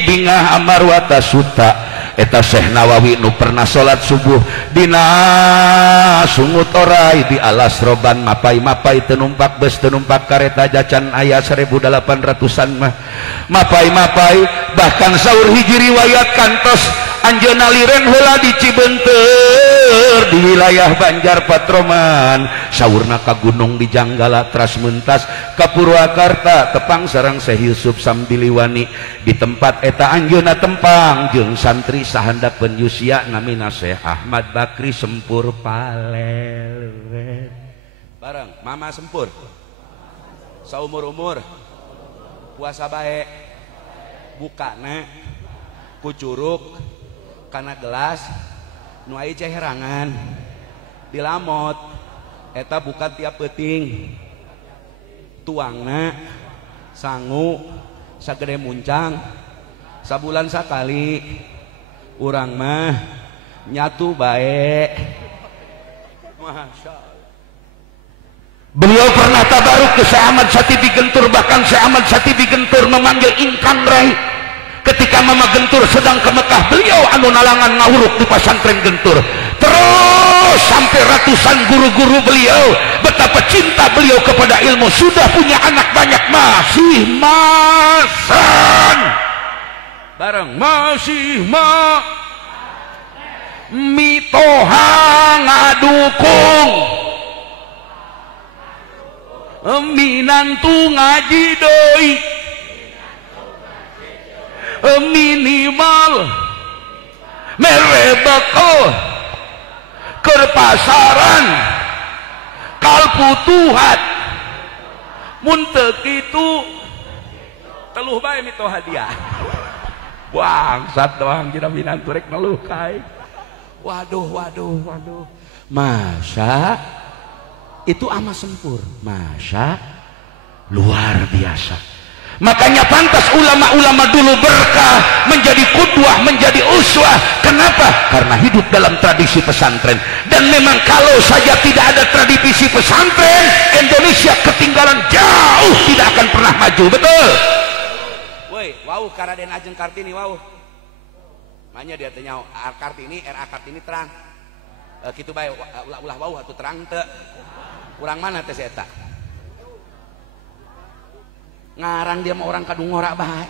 bingah amarwata suta. Eta Syekh Nawawi nu pernah salat subuh dina sungut orai di alas roban mapai-mapai tenumpak bus tenumpak kareta jacan aya 1800-an mah mapai-mapai bahkan saur hiji riwayat kantos anjeunna liren heula di Cibeunteur di wilayah Banjar Patroman saurna ka gunung di Janggala teras mentas ka Purwakarta tepang sareng Syekh Yusuf Sambiliwani di tempat eta anjeunna tempang jeung santri sahandapeun yusia namina Syekh Ahmad Bakri Sempur Palel bareng Mama Sempur saumur-umur puasa bae bukana ku curug kana gelas nu aya ceherangan dilamot eta bukan tiap peuting tuangna sangu sagede muncang sabulan sakali urang mah nyatu bae. Masya Allah. Beliau pernah tabaruk ke Syekh Ahmad Satibi Gentur, bahkan Syekh Ahmad Satibi Gentur memanggil Ingkang Rai ketika Mama Gentur sedang ke Mekah. Beliau anu nalangan ngawuruk di pesantren Gentur terus sampai ratusan guru-guru beliau, betapa cinta beliau kepada ilmu. Sudah punya anak banyak, masih masan bareng masih mitoha ngadukung minantu ngaji deui minimal mere bekal keur pasaran kalputuhan mun teu kitu teluh bae mitoha dia bangsat doang dina minantu rek ngeluh kae. Waduh masa itu ama Sempur, masa luar biasa. Makanya pantas ulama-ulama dulu berkah, menjadi qudwah, menjadi uswah. Kenapa? Karena hidup dalam tradisi pesantren. Dan memang kalau saja tidak ada tradisi pesantren, Indonesia ketinggalan jauh, tidak akan pernah maju. Betul? Woi, wow Karaden Ajeng Kartini, wow. Manya dia tanya Kartini, RA Kartini terang. Kitu bae ulah wow atuh terang teu. Urang mana teh eta? Ngarang dia mah orang kadungora bae.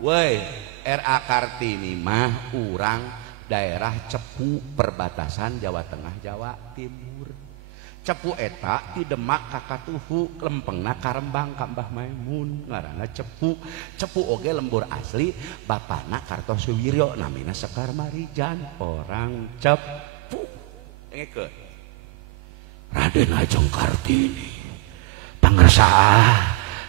Woi, RA Kartini mah urang daerah Cepu perbatasan Jawa Tengah Jawa Timur. Cepu eta di Demak Kakatuhu lempengna Karembang ka Mbah Maimun ngaranna Cepu. Cepu oge lembur asli bapana Kartosuwiryo namina Sekar Marijan orang Cepu. Engke Raden Ajeng Kartini pangresa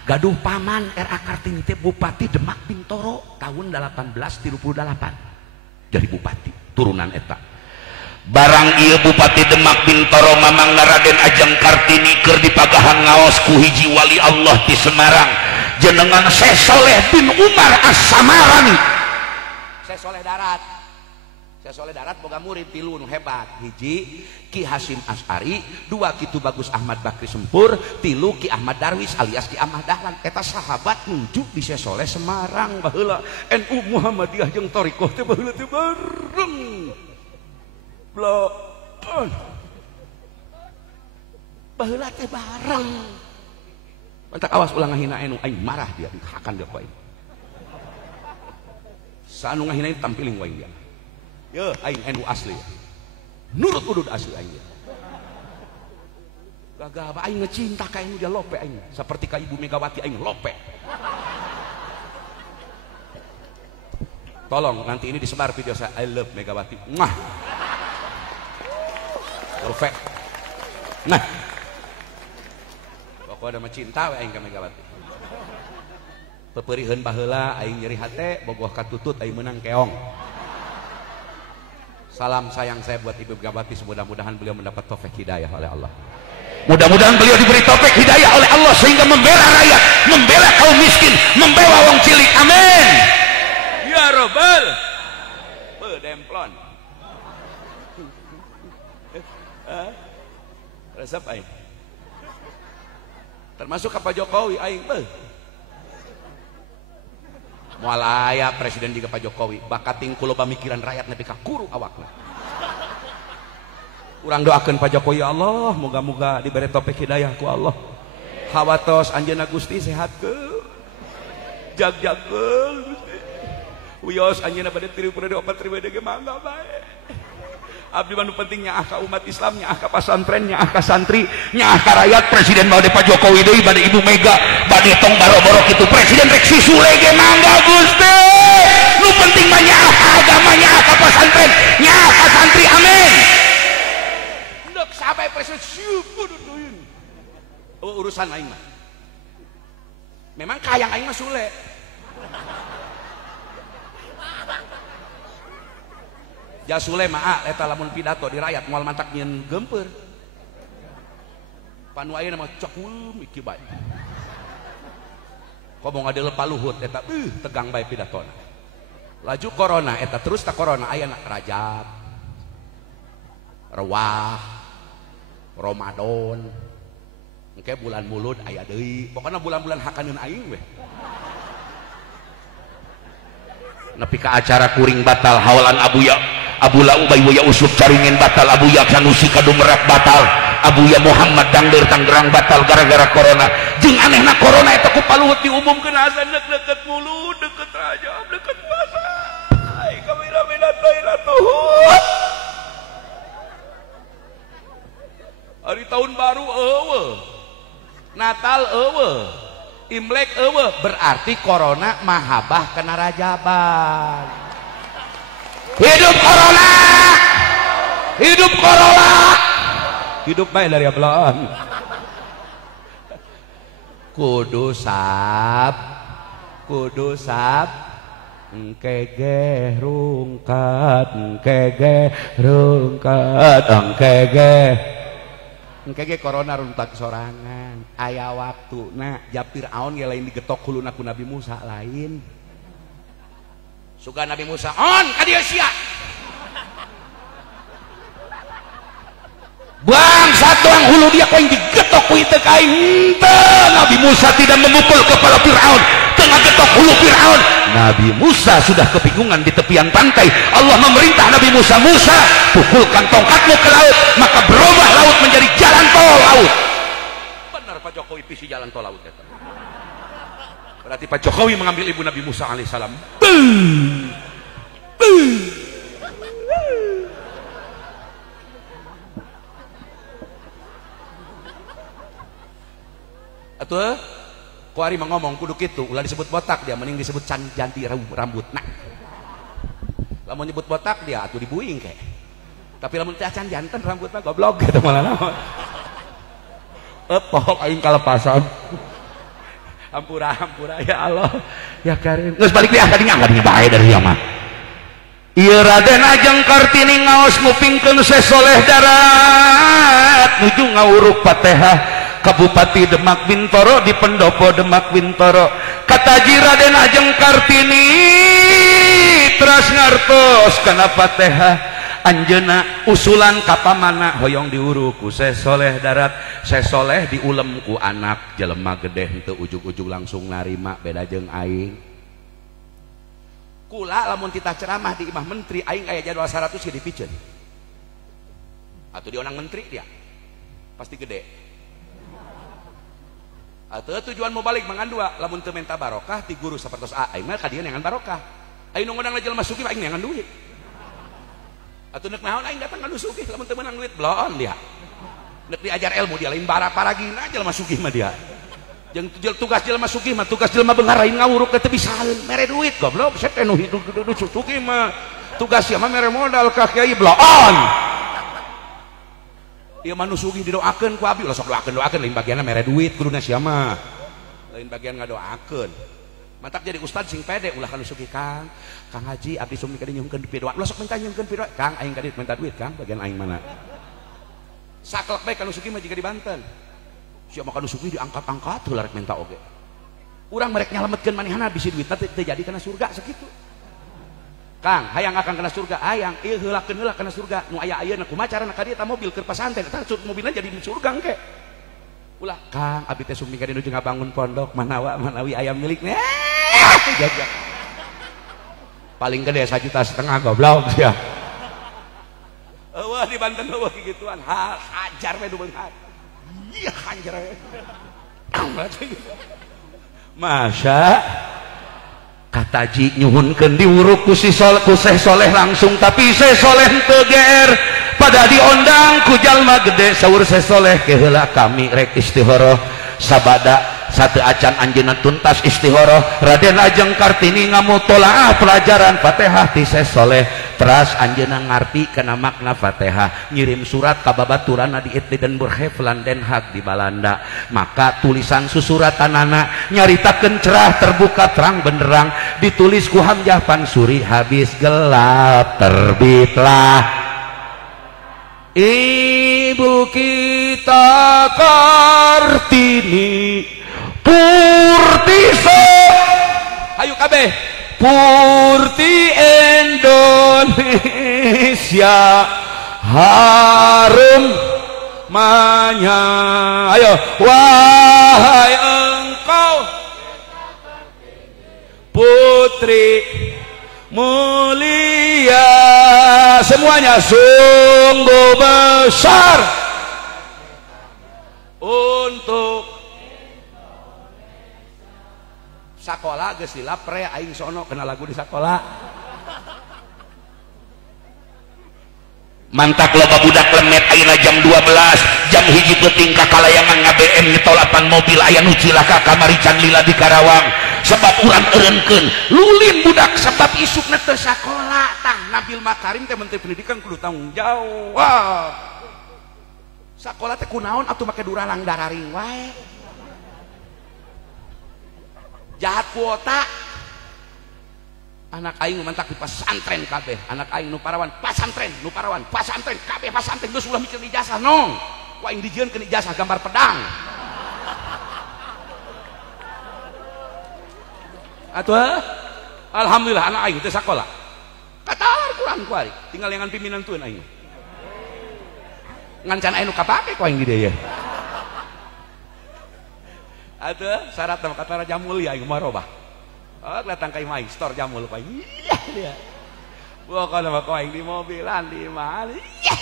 gaduh paman RA Kartini teh Bupati Demak Bintoro tahun 1838 jadi bupati turunan eta. Barang ieu Bupati Demak Bintoro mamangna Raden Ajeng Kartini keur dipagahan ngaos ku hiji wali Allah di Semarang jenengan Syekh Soleh bin Umar As-Samarani. Syekh Soleh Darat boga murid 3 nu hebat. Hiji Ki Hasyim Asy'ari, 2 Kitu Bagus Ahmad Bakri Sempur, 3 Ki Ahmad Darwis alias Ki Ahmad Dahlan. Eta sahabat nuju di Syekh Soleh Semarang baheula. NU Muhammadiyah jeung Thariqah teh baheula teh bareng. Baheula teh bareng. Mantak awas ulang ngahina anu aing marah dia dihakan dia ku aing. Sanu ngahina tampiling wae dia. Ye aing anu asli. Nurut udud asli aing dia. Gagah aing ngecinta ka anu dia lope aing. Saperti ka Ibu Megawati aing lope. Tolong nanti ini disebar video saya I love Megawati. Mwah. Perfect. Nah, pokoknya mah cinta we aing ka Megawati. Pepeuriheun baheula aing nyeri hate, bogoh katutut aing menang keong. Salam sayang saya buat Ibu Megawati, mudah-mudahan beliau mendapat taufik hidayah oleh Allah. Mudah-mudahan beliau diberi taufik hidayah oleh Allah sehingga membela rakyat, membela kaum miskin, membela wong cilik. Amin ya robbal demplon. Resep aing termasuk ke Pak Jokowi aing moal aya presiden juga Pak Jokowi bakating kulo pamikiran rakyat nepi ka kuru awakna. Urang doakeun Pak Jokowi, ya Allah moga-moga diberi taufik hidayah ku Allah. Hawatos anjeunna Gusti sehatkeun. Jag-jagkeun Gusti. Wios anjeunna bade tiru pura opat ribu ge mangga bae. Abdi manu penting nyaah ka umat Islam, nyaah ka pasantren, nyaah ka santri, nyaah ka rakyat. Presiden bade Pak Jokowi deui, bade Ibu Mega, bade tong baro-baro kitu presiden rek sisule ge mangga Gusti. Nu penting mah nyaah ka agama, nyaah ka pasantren, nyaah ka santri. Amin. Ndek sampai presiden sieup kudu urusan aing mah. Memang kayang aing mah sule. Ja Sule mah eta lamun pidato di rakyat moal mantak nyeun gempeur. Panu ayeuna mah cakulum iki bae. Komo ngadeuleuk paluhut eta tegang bae pidatona. Laju corona eta terus ta corona aya Rajab. Rewah. Ramadan. Engke bulan mulud aya deui. Pokona bulan-bulan hakaneun aing we. Nepi ka acara kuring batal hawalan Abuya Ubay Waya Usub caringin batal, Abuya Sanusi Kadumrak batal, Abuya Muhammad Dangder Tanggerang batal gara-gara corona. Jeung anehna corona eta ku paluhut diumumkeun asa deket mulut, deket Rajab, deket puasa. Ai kamera-mera daerah tuhut. Hari tahun baru eueuh. Natal eueuh. Imlek eueuh, berarti corona mahabah kena Rajaban. Hidup corona, hidup corona, hidup baik dari ablaan. Kudu sab, engkege rungkat, engkege corona runtak sorangan. Aya waktu, nah Japir aon ya lain digetok huluna ku Nabi Musa lain. Suka Nabi Musa on kadia sia bang satu ang hulu dia kau yang digetok ku itu kain Nabi Musa tidak memukul kepala Fir'aun tengah getok hulu Fir'aun. Nabi Musa sudah kebingungan di tepian pantai. Allah memerintah Nabi Musa, pukulkan tongkatmu ke laut, maka berubah laut menjadi jalan tol laut. Benar Pak Jokowi visi jalan tol laut itu. Berarti Pak Jokowi mengambil ibu Nabi Musa alaihissalam. Atuh, ku ari mah ngomong kudu kitu, ulah disebut botak dia, mending disebut janti rambut. Nah, lamun nyebut botak dia atuh dibuing ke. Tapi lamun teh can janten rambutna goblok gitu malah naon. Pokok aing kalepasan. Hampura ya Allah ya Karim. Geus balik di angkat di bae dari ieu mah. Ieu Raden Ajeng Kartini ngaos ngupingkeun sesoleh darat nuju ngawuruk Fatihah ka Bupati Demak Bintoro di Pendopo Demak Bintoro. Kataji Raden Ajeng Kartini teras ngartos kana Fatihah. Anjeuna usulan kapamana hoyong diuruk ku sesoleh darat, sesoleh diulem ku anak jelema gede henteu ujug-ujug langsung narima beda jeung aing. Kula lamun kita ceramah di imah menteri aing aya jadwal 100 ge dipikeun. Atuh di onang menteri dia pasti gede. Atuh tujuan mau balik mangan dua lamun teu menta barokah ti guru sapertos aing mah ka dieu neangan barokah. Aing nu ngundang jelema sugih aing neangan duit. Atau nek naon aing datang anu sugih lamun teu meunang duit bloon dia. Nek diajar ilmu dia lain paragina jelema sugih mah dia. Jeung tugas jelema sugih mah tugas jelema beunghar lain ngawuruk teh bisaeun mere duit goblok set anu hidup sugih mah tugas ieu mah mere modal ka kiai bloon. Ieu mah nu sugih didoakeun ku abdi ulah sok doakeun lain bagianna mere duit kuduna sia mah. Lain bagian ngadoakeun. Mantak jadi ustad sing pede ulah kana sugih Kang Haji abdi sumi ka dieu nyuhkeun duit doa. Ulah sok minta nyuhkeun duit Kang aing ka dieu minta duit Kang bagian aing mana. saklek bae kanu Sugi mah jika di Banten siapa kanu Sugi diangkat-angkat heula rek minta oge urang merek nyalametkeun manehna bisi duit teh jadi kana surga sakitu Kang hayang akan kana surga hayang ieu heulakeun heula kana surga nu aya ayeuna kumaha carana ka dieu eta mobil keur pasantren eta mobilna jadi surga engke ulah Kang abdi teh sumi ka dieu jeung ngabangun pondok manawi aya milikna jaga paling gede 1,5 juta goblok sia eueuh di Banten eueuh gituan hajar we nu beunghar iya hajar we Masya kataji nyuhunkeun diuruk ku si soleh ku Syekh Soleh langsung tapi Syekh Soleh teu geer pada diondang ku jalma gede saur Syekh Soleh ke heula kami rek istihoroh sabada satu acan anjeunna tuntas istihoroh Raden Ajeng Kartini ngamutolaah pelajaran Fatihah ti Syekh Soleh teras anjeunna ngarti kana makna Fatihah ngirim surat ka babaturanna di Edinburgh Den Haag di Belanda maka tulisan susuratanana nyaritakeun cerah terbuka terang benderang ditulis ku Hamzah Pansuri habis gelap terbitlah ibu kita Kartini Purti ayo kabeh Purti Indonesia harum manya ayo wahai engkau putri mulia semuanya sungguh besar untuk sakola geus dilapre aing sono kena lagu di sakola mantak loba budak lemet ayeuna jam 12 jam hiji peuting ka kalayangan ngabm nyetolapan mobil aya nu cilaka kamari can lila di Karawang sebab urang eureunkeun lulin budak sebab isukna teu sakola tang Nabil Makarim teh Menteri Pendidikan kudu tanggung jawab sakola teh kunaon atuh make duralang dararing wae jahat kuota anak aing mantak di pesantren kabeh anak aing nu parawan pasantren kabeh pasantren geus ulah mikir ijazah nong ku aing dijieunkeun ijazah gambar pedang atuh alhamdulillah anak aing teh sakola katar kurang ku ari tinggal yang pimpinan tueun aing ngan can aing nu kapake ku aing di dieu ada syarat nama kata Raja Mulia yang marobah kelihatan kayak main store jamul kayak iya dia gua kalau nama kau di mobilan di mana iya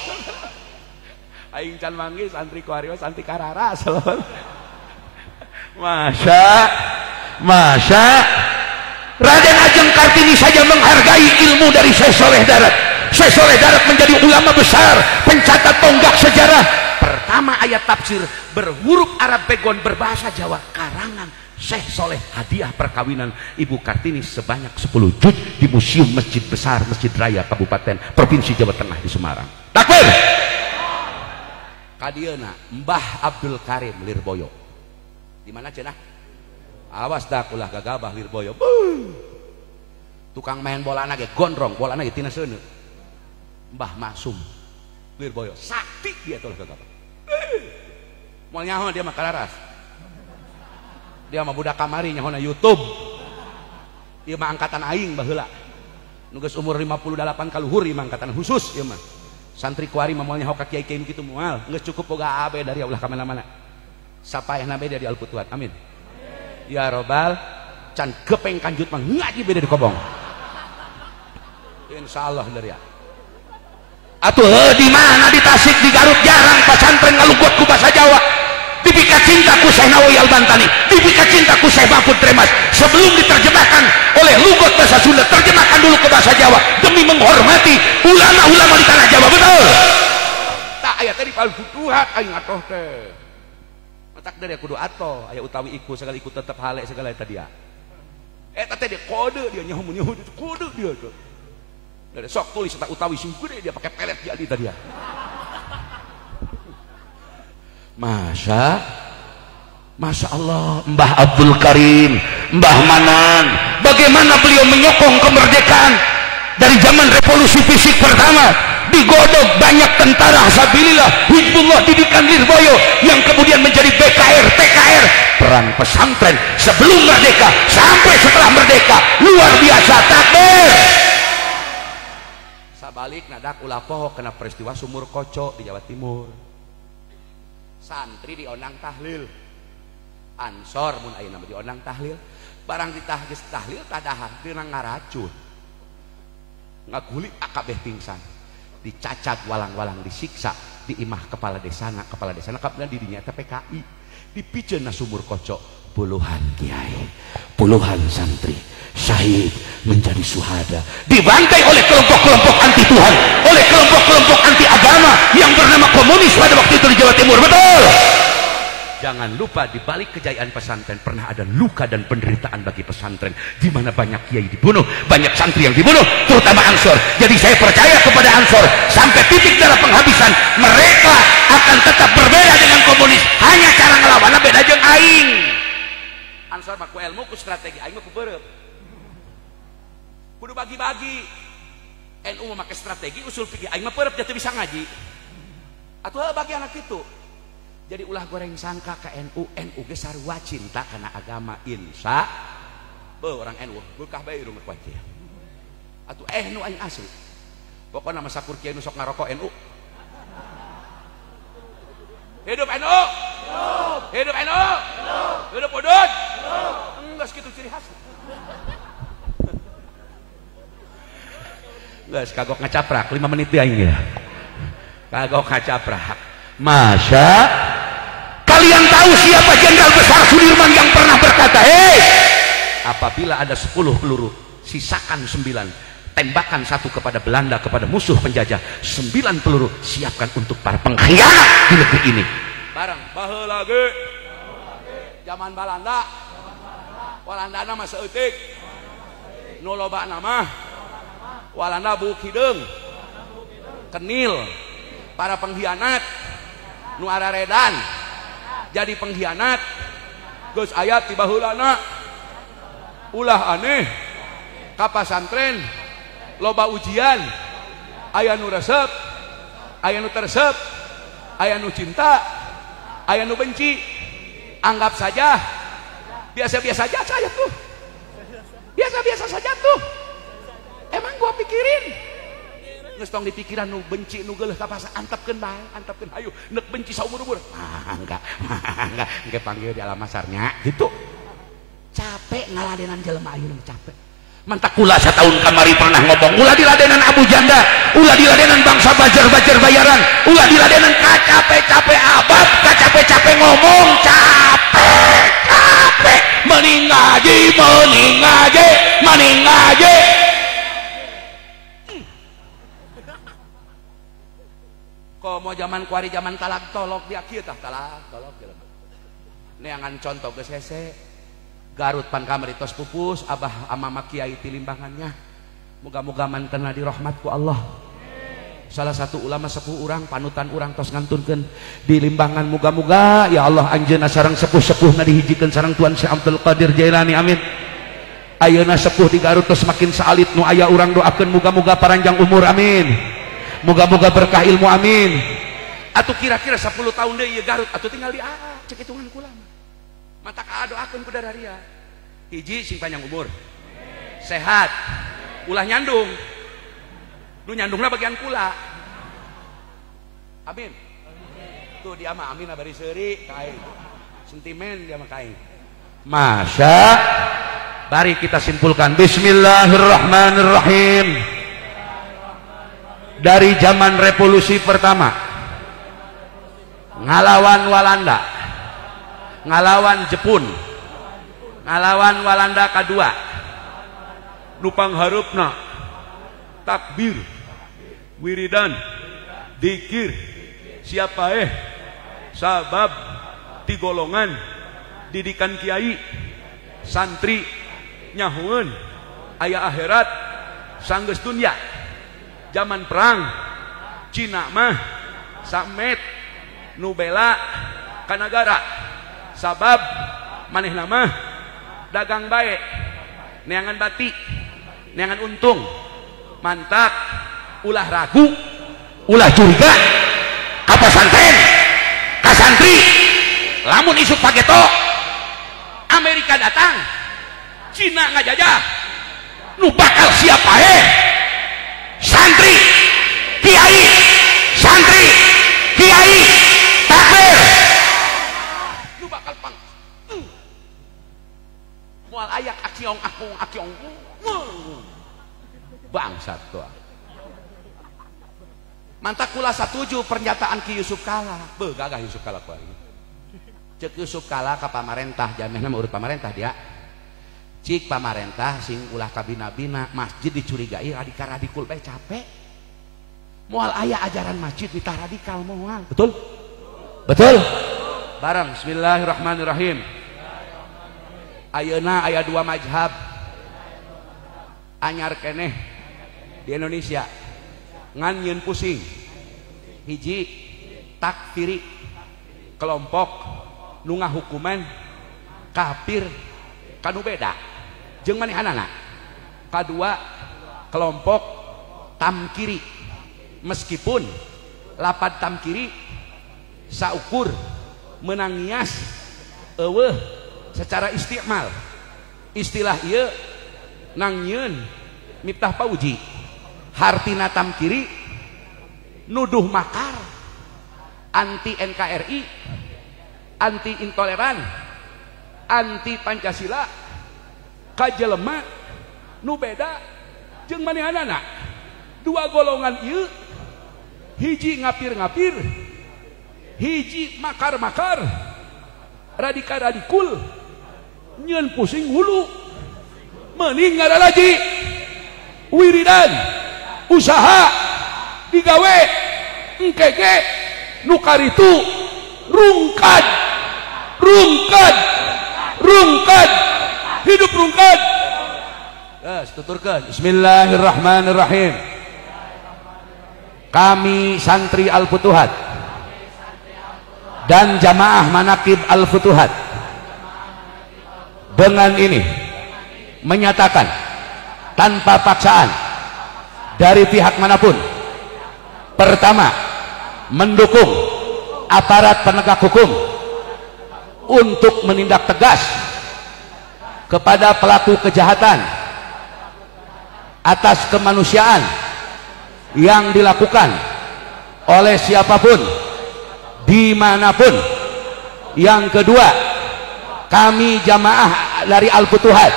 aing can manggis santri kuario santri karara salon Masya Raden Ajeng Kartini saja menghargai ilmu dari Syekh Soleh Darat. Syekh Soleh Darat menjadi ulama besar pencatat tonggak sejarah pertama ayat tafsir berhuruf Arab Begon berbahasa Jawa karangan Syekh Soleh hadiah perkawinan Ibu Kartini sebanyak 10 juz di Museum Masjid Besar Masjid Raya Kabupaten Provinsi Jawa Tengah di Semarang. Takbir. Kadieuna Mbah Abdul Karim Lirboyo. Di mana cenah? Awas dah ulah gagabah Lirboyo. Tukang main bola ge gondrong, bolana ge tina seuneu. Mbah Masum Lirboyo sakti dia tuh gagabah. Moal nyaho dia mah kalaras. Dia mah budak kamari nyahona YouTube. Dia mah angkatan aing baheula. Nu geus umur 58 kaluhur ieu mah angkatan khusus ieu mah. Santri kuari mah moal nyaho ka kiai-kiai kitu moal, geus cukup boga abe dari Allah ka mana-mana. Sapaehna beda di Al-Futuhat. Amin. Ya Robbal, can gepeng kanjut mah ngaji beda di kobong. Insyaallah dari ya. Atuh di mana di Tasik di Garut jarang pesantren ngalugot ku bahasa Jawa. Dipika cintaku Syekh Nawawi Al-Bantani, dipika cintaku Syekh Mahfud Tremas. Sebelum diterjemahkan oleh lugot bahasa Sunda, terjemahkan dulu ke bahasa Jawa demi menghormati ulama-ulama di tanah Jawa. Betul. Tak aya teh di Al-Futuhat aing atoh teh. Matak dari kudu atoh, aya utawi iku segala ikut tetep hale segala eta dia. Eta teh dia kode dia nyaho kode dia tuh. Dari sok tulis eta utawi sing gede dia pakai pelet jadi tadi dia. Masya Allah, Mbah Abdul Karim, Mbah Manan, bagaimana beliau menyokong kemerdekaan dari zaman revolusi fisik pertama digodok banyak tentara Sabilillah, Hizbullah, didikan Lirboyo yang kemudian menjadi BKR, TKR. Peran pesantren sebelum merdeka sampai setelah merdeka luar biasa. Takbir. Sabalik nadak ulah poho kena peristiwa sumur kocok di Jawa Timur. Santri dionang tahlil, ansor mun ayeuna dionang tahlil, barang ditahgeus tahlil tadahar dina ngaracun, ngaguli akabeh pingsan, dicacag walang-walang, disiksa, diimah kepala desana kemudian didinya PKI, dipiceuna sumur kocok, puluhan kiai, puluhan santri syahid menjadi syuhada, dibantai oleh kelompok-kelompok anti Tuhan, oleh kelompok-kelompok anti agama yang bernama komunis pada waktu itu di Jawa Timur. Betul. Jangan lupa di balik kejayaan pesantren pernah ada luka dan penderitaan bagi pesantren, di mana banyak kiai dibunuh, banyak santri yang dibunuh, terutama Ansor. Jadi saya percaya kepada Ansor sampai titik darah penghabisan, mereka akan tetap berbeda dengan komunis, hanya cara ngelawannya beda jeung aing. Ansor mah ku ilmu, ku strategi, aing mah ku beureup. Kudu bagi-bagi. NU memakai strategi, usul fikih aing mah peureup jatuh bisa ngaji. Atuh bagi anak itu. Jadi ulah goreng sangka ke NU ge sarua cinta karena agama insya. Orang NU bekah bae urang kuaci. Atuh nu aing asli. Pokona mah sakur kieu nu sok ngarokok NU. Hidup NU. Hidup NU. Hidup udud. Enggak segitu ciri khas. Guys, kagok ngacaprak 5 menit dia aing ya. Kagok ngacaprak. Masya, kalian tahu siapa Jenderal Besar Sudirman yang pernah berkata, "Hei, apabila ada 10 peluru, sisakan 9. Tembakan 1 kepada Belanda, kepada musuh penjajah. 9 peluru siapkan untuk para pengkhianat di negeri ini." Barang baheula ge. Zaman Belanda. Walandana mah saeutik. Nu loba nama Walanda buk hideung, kenil, para pengkhianat, nu araredan, jadi pengkhianat, geus ayat ti baheulana, ulah aneh, ka pasantren, loba ujian, aya nu resep, aya nu teresep, aya nu cinta, aya nu benci, anggap saja, biasa-biasa saja saya tuh, biasa-biasa saja tuh. Emang gua pikirin geus tong dipikiran nu benci nu geuleuh ka pasa antepkeun bae, antepkeun hayu neuk benci saumur-umur. Enggak engke panggil di alam masarnya gitu. Capek ngaladenan jelema ayeuna capek. Mantak kula satahun kamari pernah ngomong, ulah diladenan Abu Janda, ulah diladenan bangsa bajar-bajar bayaran, ulah diladenan kacape-cape abab, kacape-cape ngomong, capek mending ngaji. Kok mau zaman kuari zaman talak tolok dia kieu tah talak tolok jelema. Neangan contoh geus hese. Garut pan kamari tos pupus abah amama kiai ti limbangannya. Muga-muga mantena dirahmat ku Allah. Salah satu ulama sepuh urang panutan urang tos ngantunkeun di limbangan, muga-muga ya Allah anjeunna sareng sepuh-sepuhna dihijikeun sareng Tuan Syekh Abdul Qadir Jailani, amin. Ayeuna sepuh di Garut tos makin salit nu aya urang doakeun muga-muga panjang umur, amin. Moga-moga berkah ilmu, amin. Atuh kira-kira 10 tahun deh ieu Garut atuh tinggal di cek hitungan kula mata ka doakeun ku dararia. Hiji sing panjang umur, sehat, ulah nyandung. Nu nyandungna bagian kula. Amin. Tuh dia mah amin abari seuri kain. Sentimen dia mah kain. Masya. Mari kita simpulkan. Bismillahirrahmanirrahim. Dari zaman revolusi pertama ngalawan Walanda, ngalawan Jepun, ngalawan Walanda kedua, nupang harupna takbir, wiridan, dikir, siapa sabab, ti golongan, didikan kiai, santri, nyahueun, aya akhirat, sanggeus dunya. Zaman perang Cina mah samet nu bela ka nagara sabab manehna mah dagang bae, neangan bati, neangan untung, mantak ulah ragu ulah curiga ka pesantren ka santri lamun isuk pageto Amerika datang Cina ngajajah nu bakal siapa santri kiai santri kiai takbir nu bakal pang moal ayak akiong akiong bangsat tuh mantak kula setuju pernyataan Ki Yusuf Kala gagah Yusuf Kala kuari cek Yusuf Kala ka pamarentah jamehna urut pamarentah dia cik pamarentah sing ulah kabina-bina masjid dicurigai radikal bae capek moal aya ajaran masjid ditah radikal moal betul betul bareng bismillahirrahmanirrahim ayeuna aya dua mazhab anyar keneh di Indonesia ngan nyeun pusing hiji takfiri kelompok nu ngahukuman kafir kanu beda jeung manehanana kadua kelompok tamkiri meskipun lapad tamkiri saukur menang ngias eueuh secara istimal istilah ieu nang nyeun Miftah Pauji hartina tamkiri nuduh makar anti NKRI anti intoleran anti Pancasila kajelema nu beda jeung manehanana dua golongan ieu hiji ngapir-ngapir hiji makar-makar radikal-radikul nyeun pusing hulu mending ngaralaji wiridan usaha digawe engkeke nu karitu rungkad hidup rungkad tuturkeun bismillahirrahmanirrahim kami santri Al-Futuhat dan jamaah manaqib Al-Futuhat dengan ini menyatakan tanpa paksaan dari pihak manapun pertama mendukung aparat penegak hukum untuk menindak tegas kepada pelaku kejahatan atas kemanusiaan yang dilakukan oleh siapapun dimanapun. Yang kedua, kami jamaah dari Al-Futuhat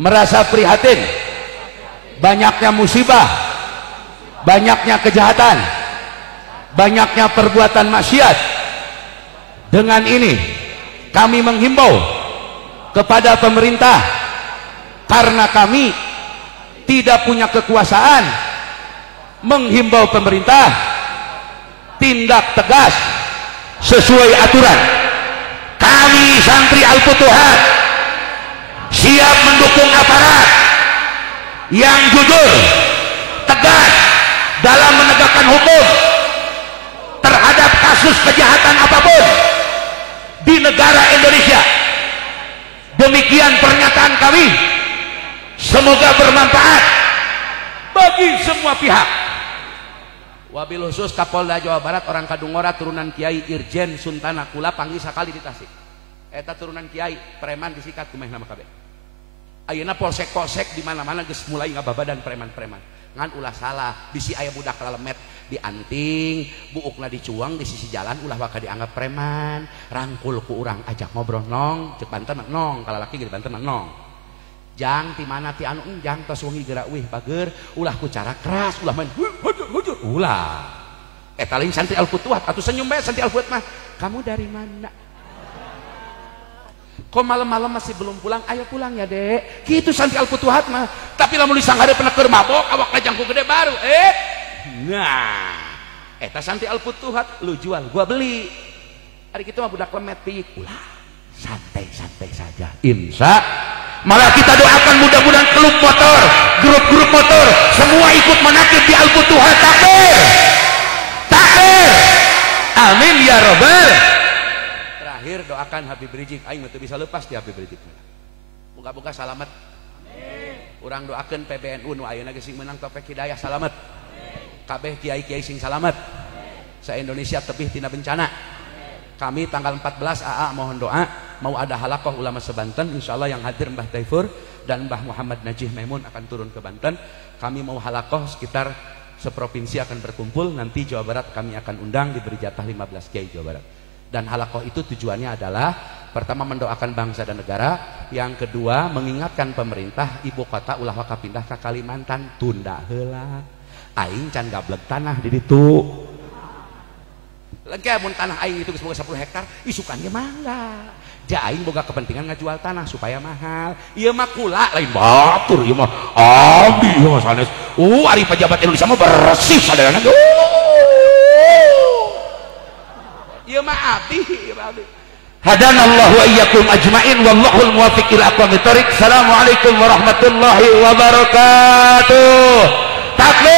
merasa prihatin banyaknya musibah, banyaknya kejahatan, banyaknya perbuatan maksiat. Dengan ini kami menghimbau kepada pemerintah, karena kami tidak punya kekuasaan, menghimbau pemerintah tindak tegas sesuai aturan. Kami santri Al-Futuhat siap mendukung aparat yang jujur, tegas dalam menegakkan hukum terhadap kasus kejahatan apapun di negara Indonesia. Demikian pernyataan kami, semoga bermanfaat bagi semua pihak. Wabil khusus Kapolda Jawa Barat orang Kadungora turunan Kiai Irjen Suntana Kula panggil sakali di Tasik. Eta turunan Kiai preman disikat kumeh nama kabeh. Ayeuna polsek-polsek di mana-mana geus mulai ngababadan preman-preman. Ngan ulah salah, bisi aya budak lalemet dianting, buukna dicuang di sisi jalan ulah waka dianggap preman, rangkul ku urang ajak ngobrol nong, cek banten nong, kalau laki gede banten nong. Jang ti mana ti anu jang tos wengi geura wih bager, ulah ku cara keras, ulah main hujur, ulah. Eta lain santri Al-Futuhat, atuh senyum bae santri Al-Futuhat mah. Kamu dari mana? Kok malam-malam masih belum pulang? Ayo pulang ya dek. Gitu santri Al-Futuhat mah. Tapi lamun disanggare pernah keur mabok, awak lajangku gede baru. Nah, eta santri Al-Futuhat lu jual, gua beli. Hari kitu mah budak lemet piik. Ulah, santai-santai saja. Insya malah kita doakan mudah-mudahan klub motor, grup-grup motor semua ikut menakib di Al-Futuhat. Takbir, takbir, amin ya robbal. Terakhir doakan Habib Rizik, aing teu bisa lepas di Habib Rizik. Moga-moga salamet. Urang doakeun PBNU nu ayeuna geus meunang Taufik Hidayah salamet. kabeh kiai-kiai sing salamet se-Indonesia tebih tina bencana. Kami tanggal 14 AA mohon doa mau ada halakoh ulama sebanten, insyaallah yang hadir Mbah Taifur dan Mbah Muhammad Najih Maimun akan turun ke Banten. Kami mau halakoh sekitar seprovinsi akan berkumpul, nanti Jawa Barat kami akan undang, diberi jatah 15 kiai Jawa Barat. Dan halakoh itu tujuannya adalah pertama mendoakan bangsa dan negara, yang kedua mengingatkan pemerintah ibu kota ulah waka pindah ke Kalimantan, tunda heula. Aing can gablek tanah di ditu. Lengke mun tanah aing itu semoga 10 hektar, isukan ge mangga. Ja aing boga kepentingan ngajual tanah supaya mahal. Ieu mah kula lain batur, ieu mah abdi ieu mah sanes. Ari pejabat Indonesia mah bersih sadarana. Ieu mah abdi, ieu mah abdi. Hadanallahu wa iyyakum ajmain wallahul muwaffiq ila aqwamit thoriq. Assalamualaikum warahmatullahi wabarakatuh. Takbir.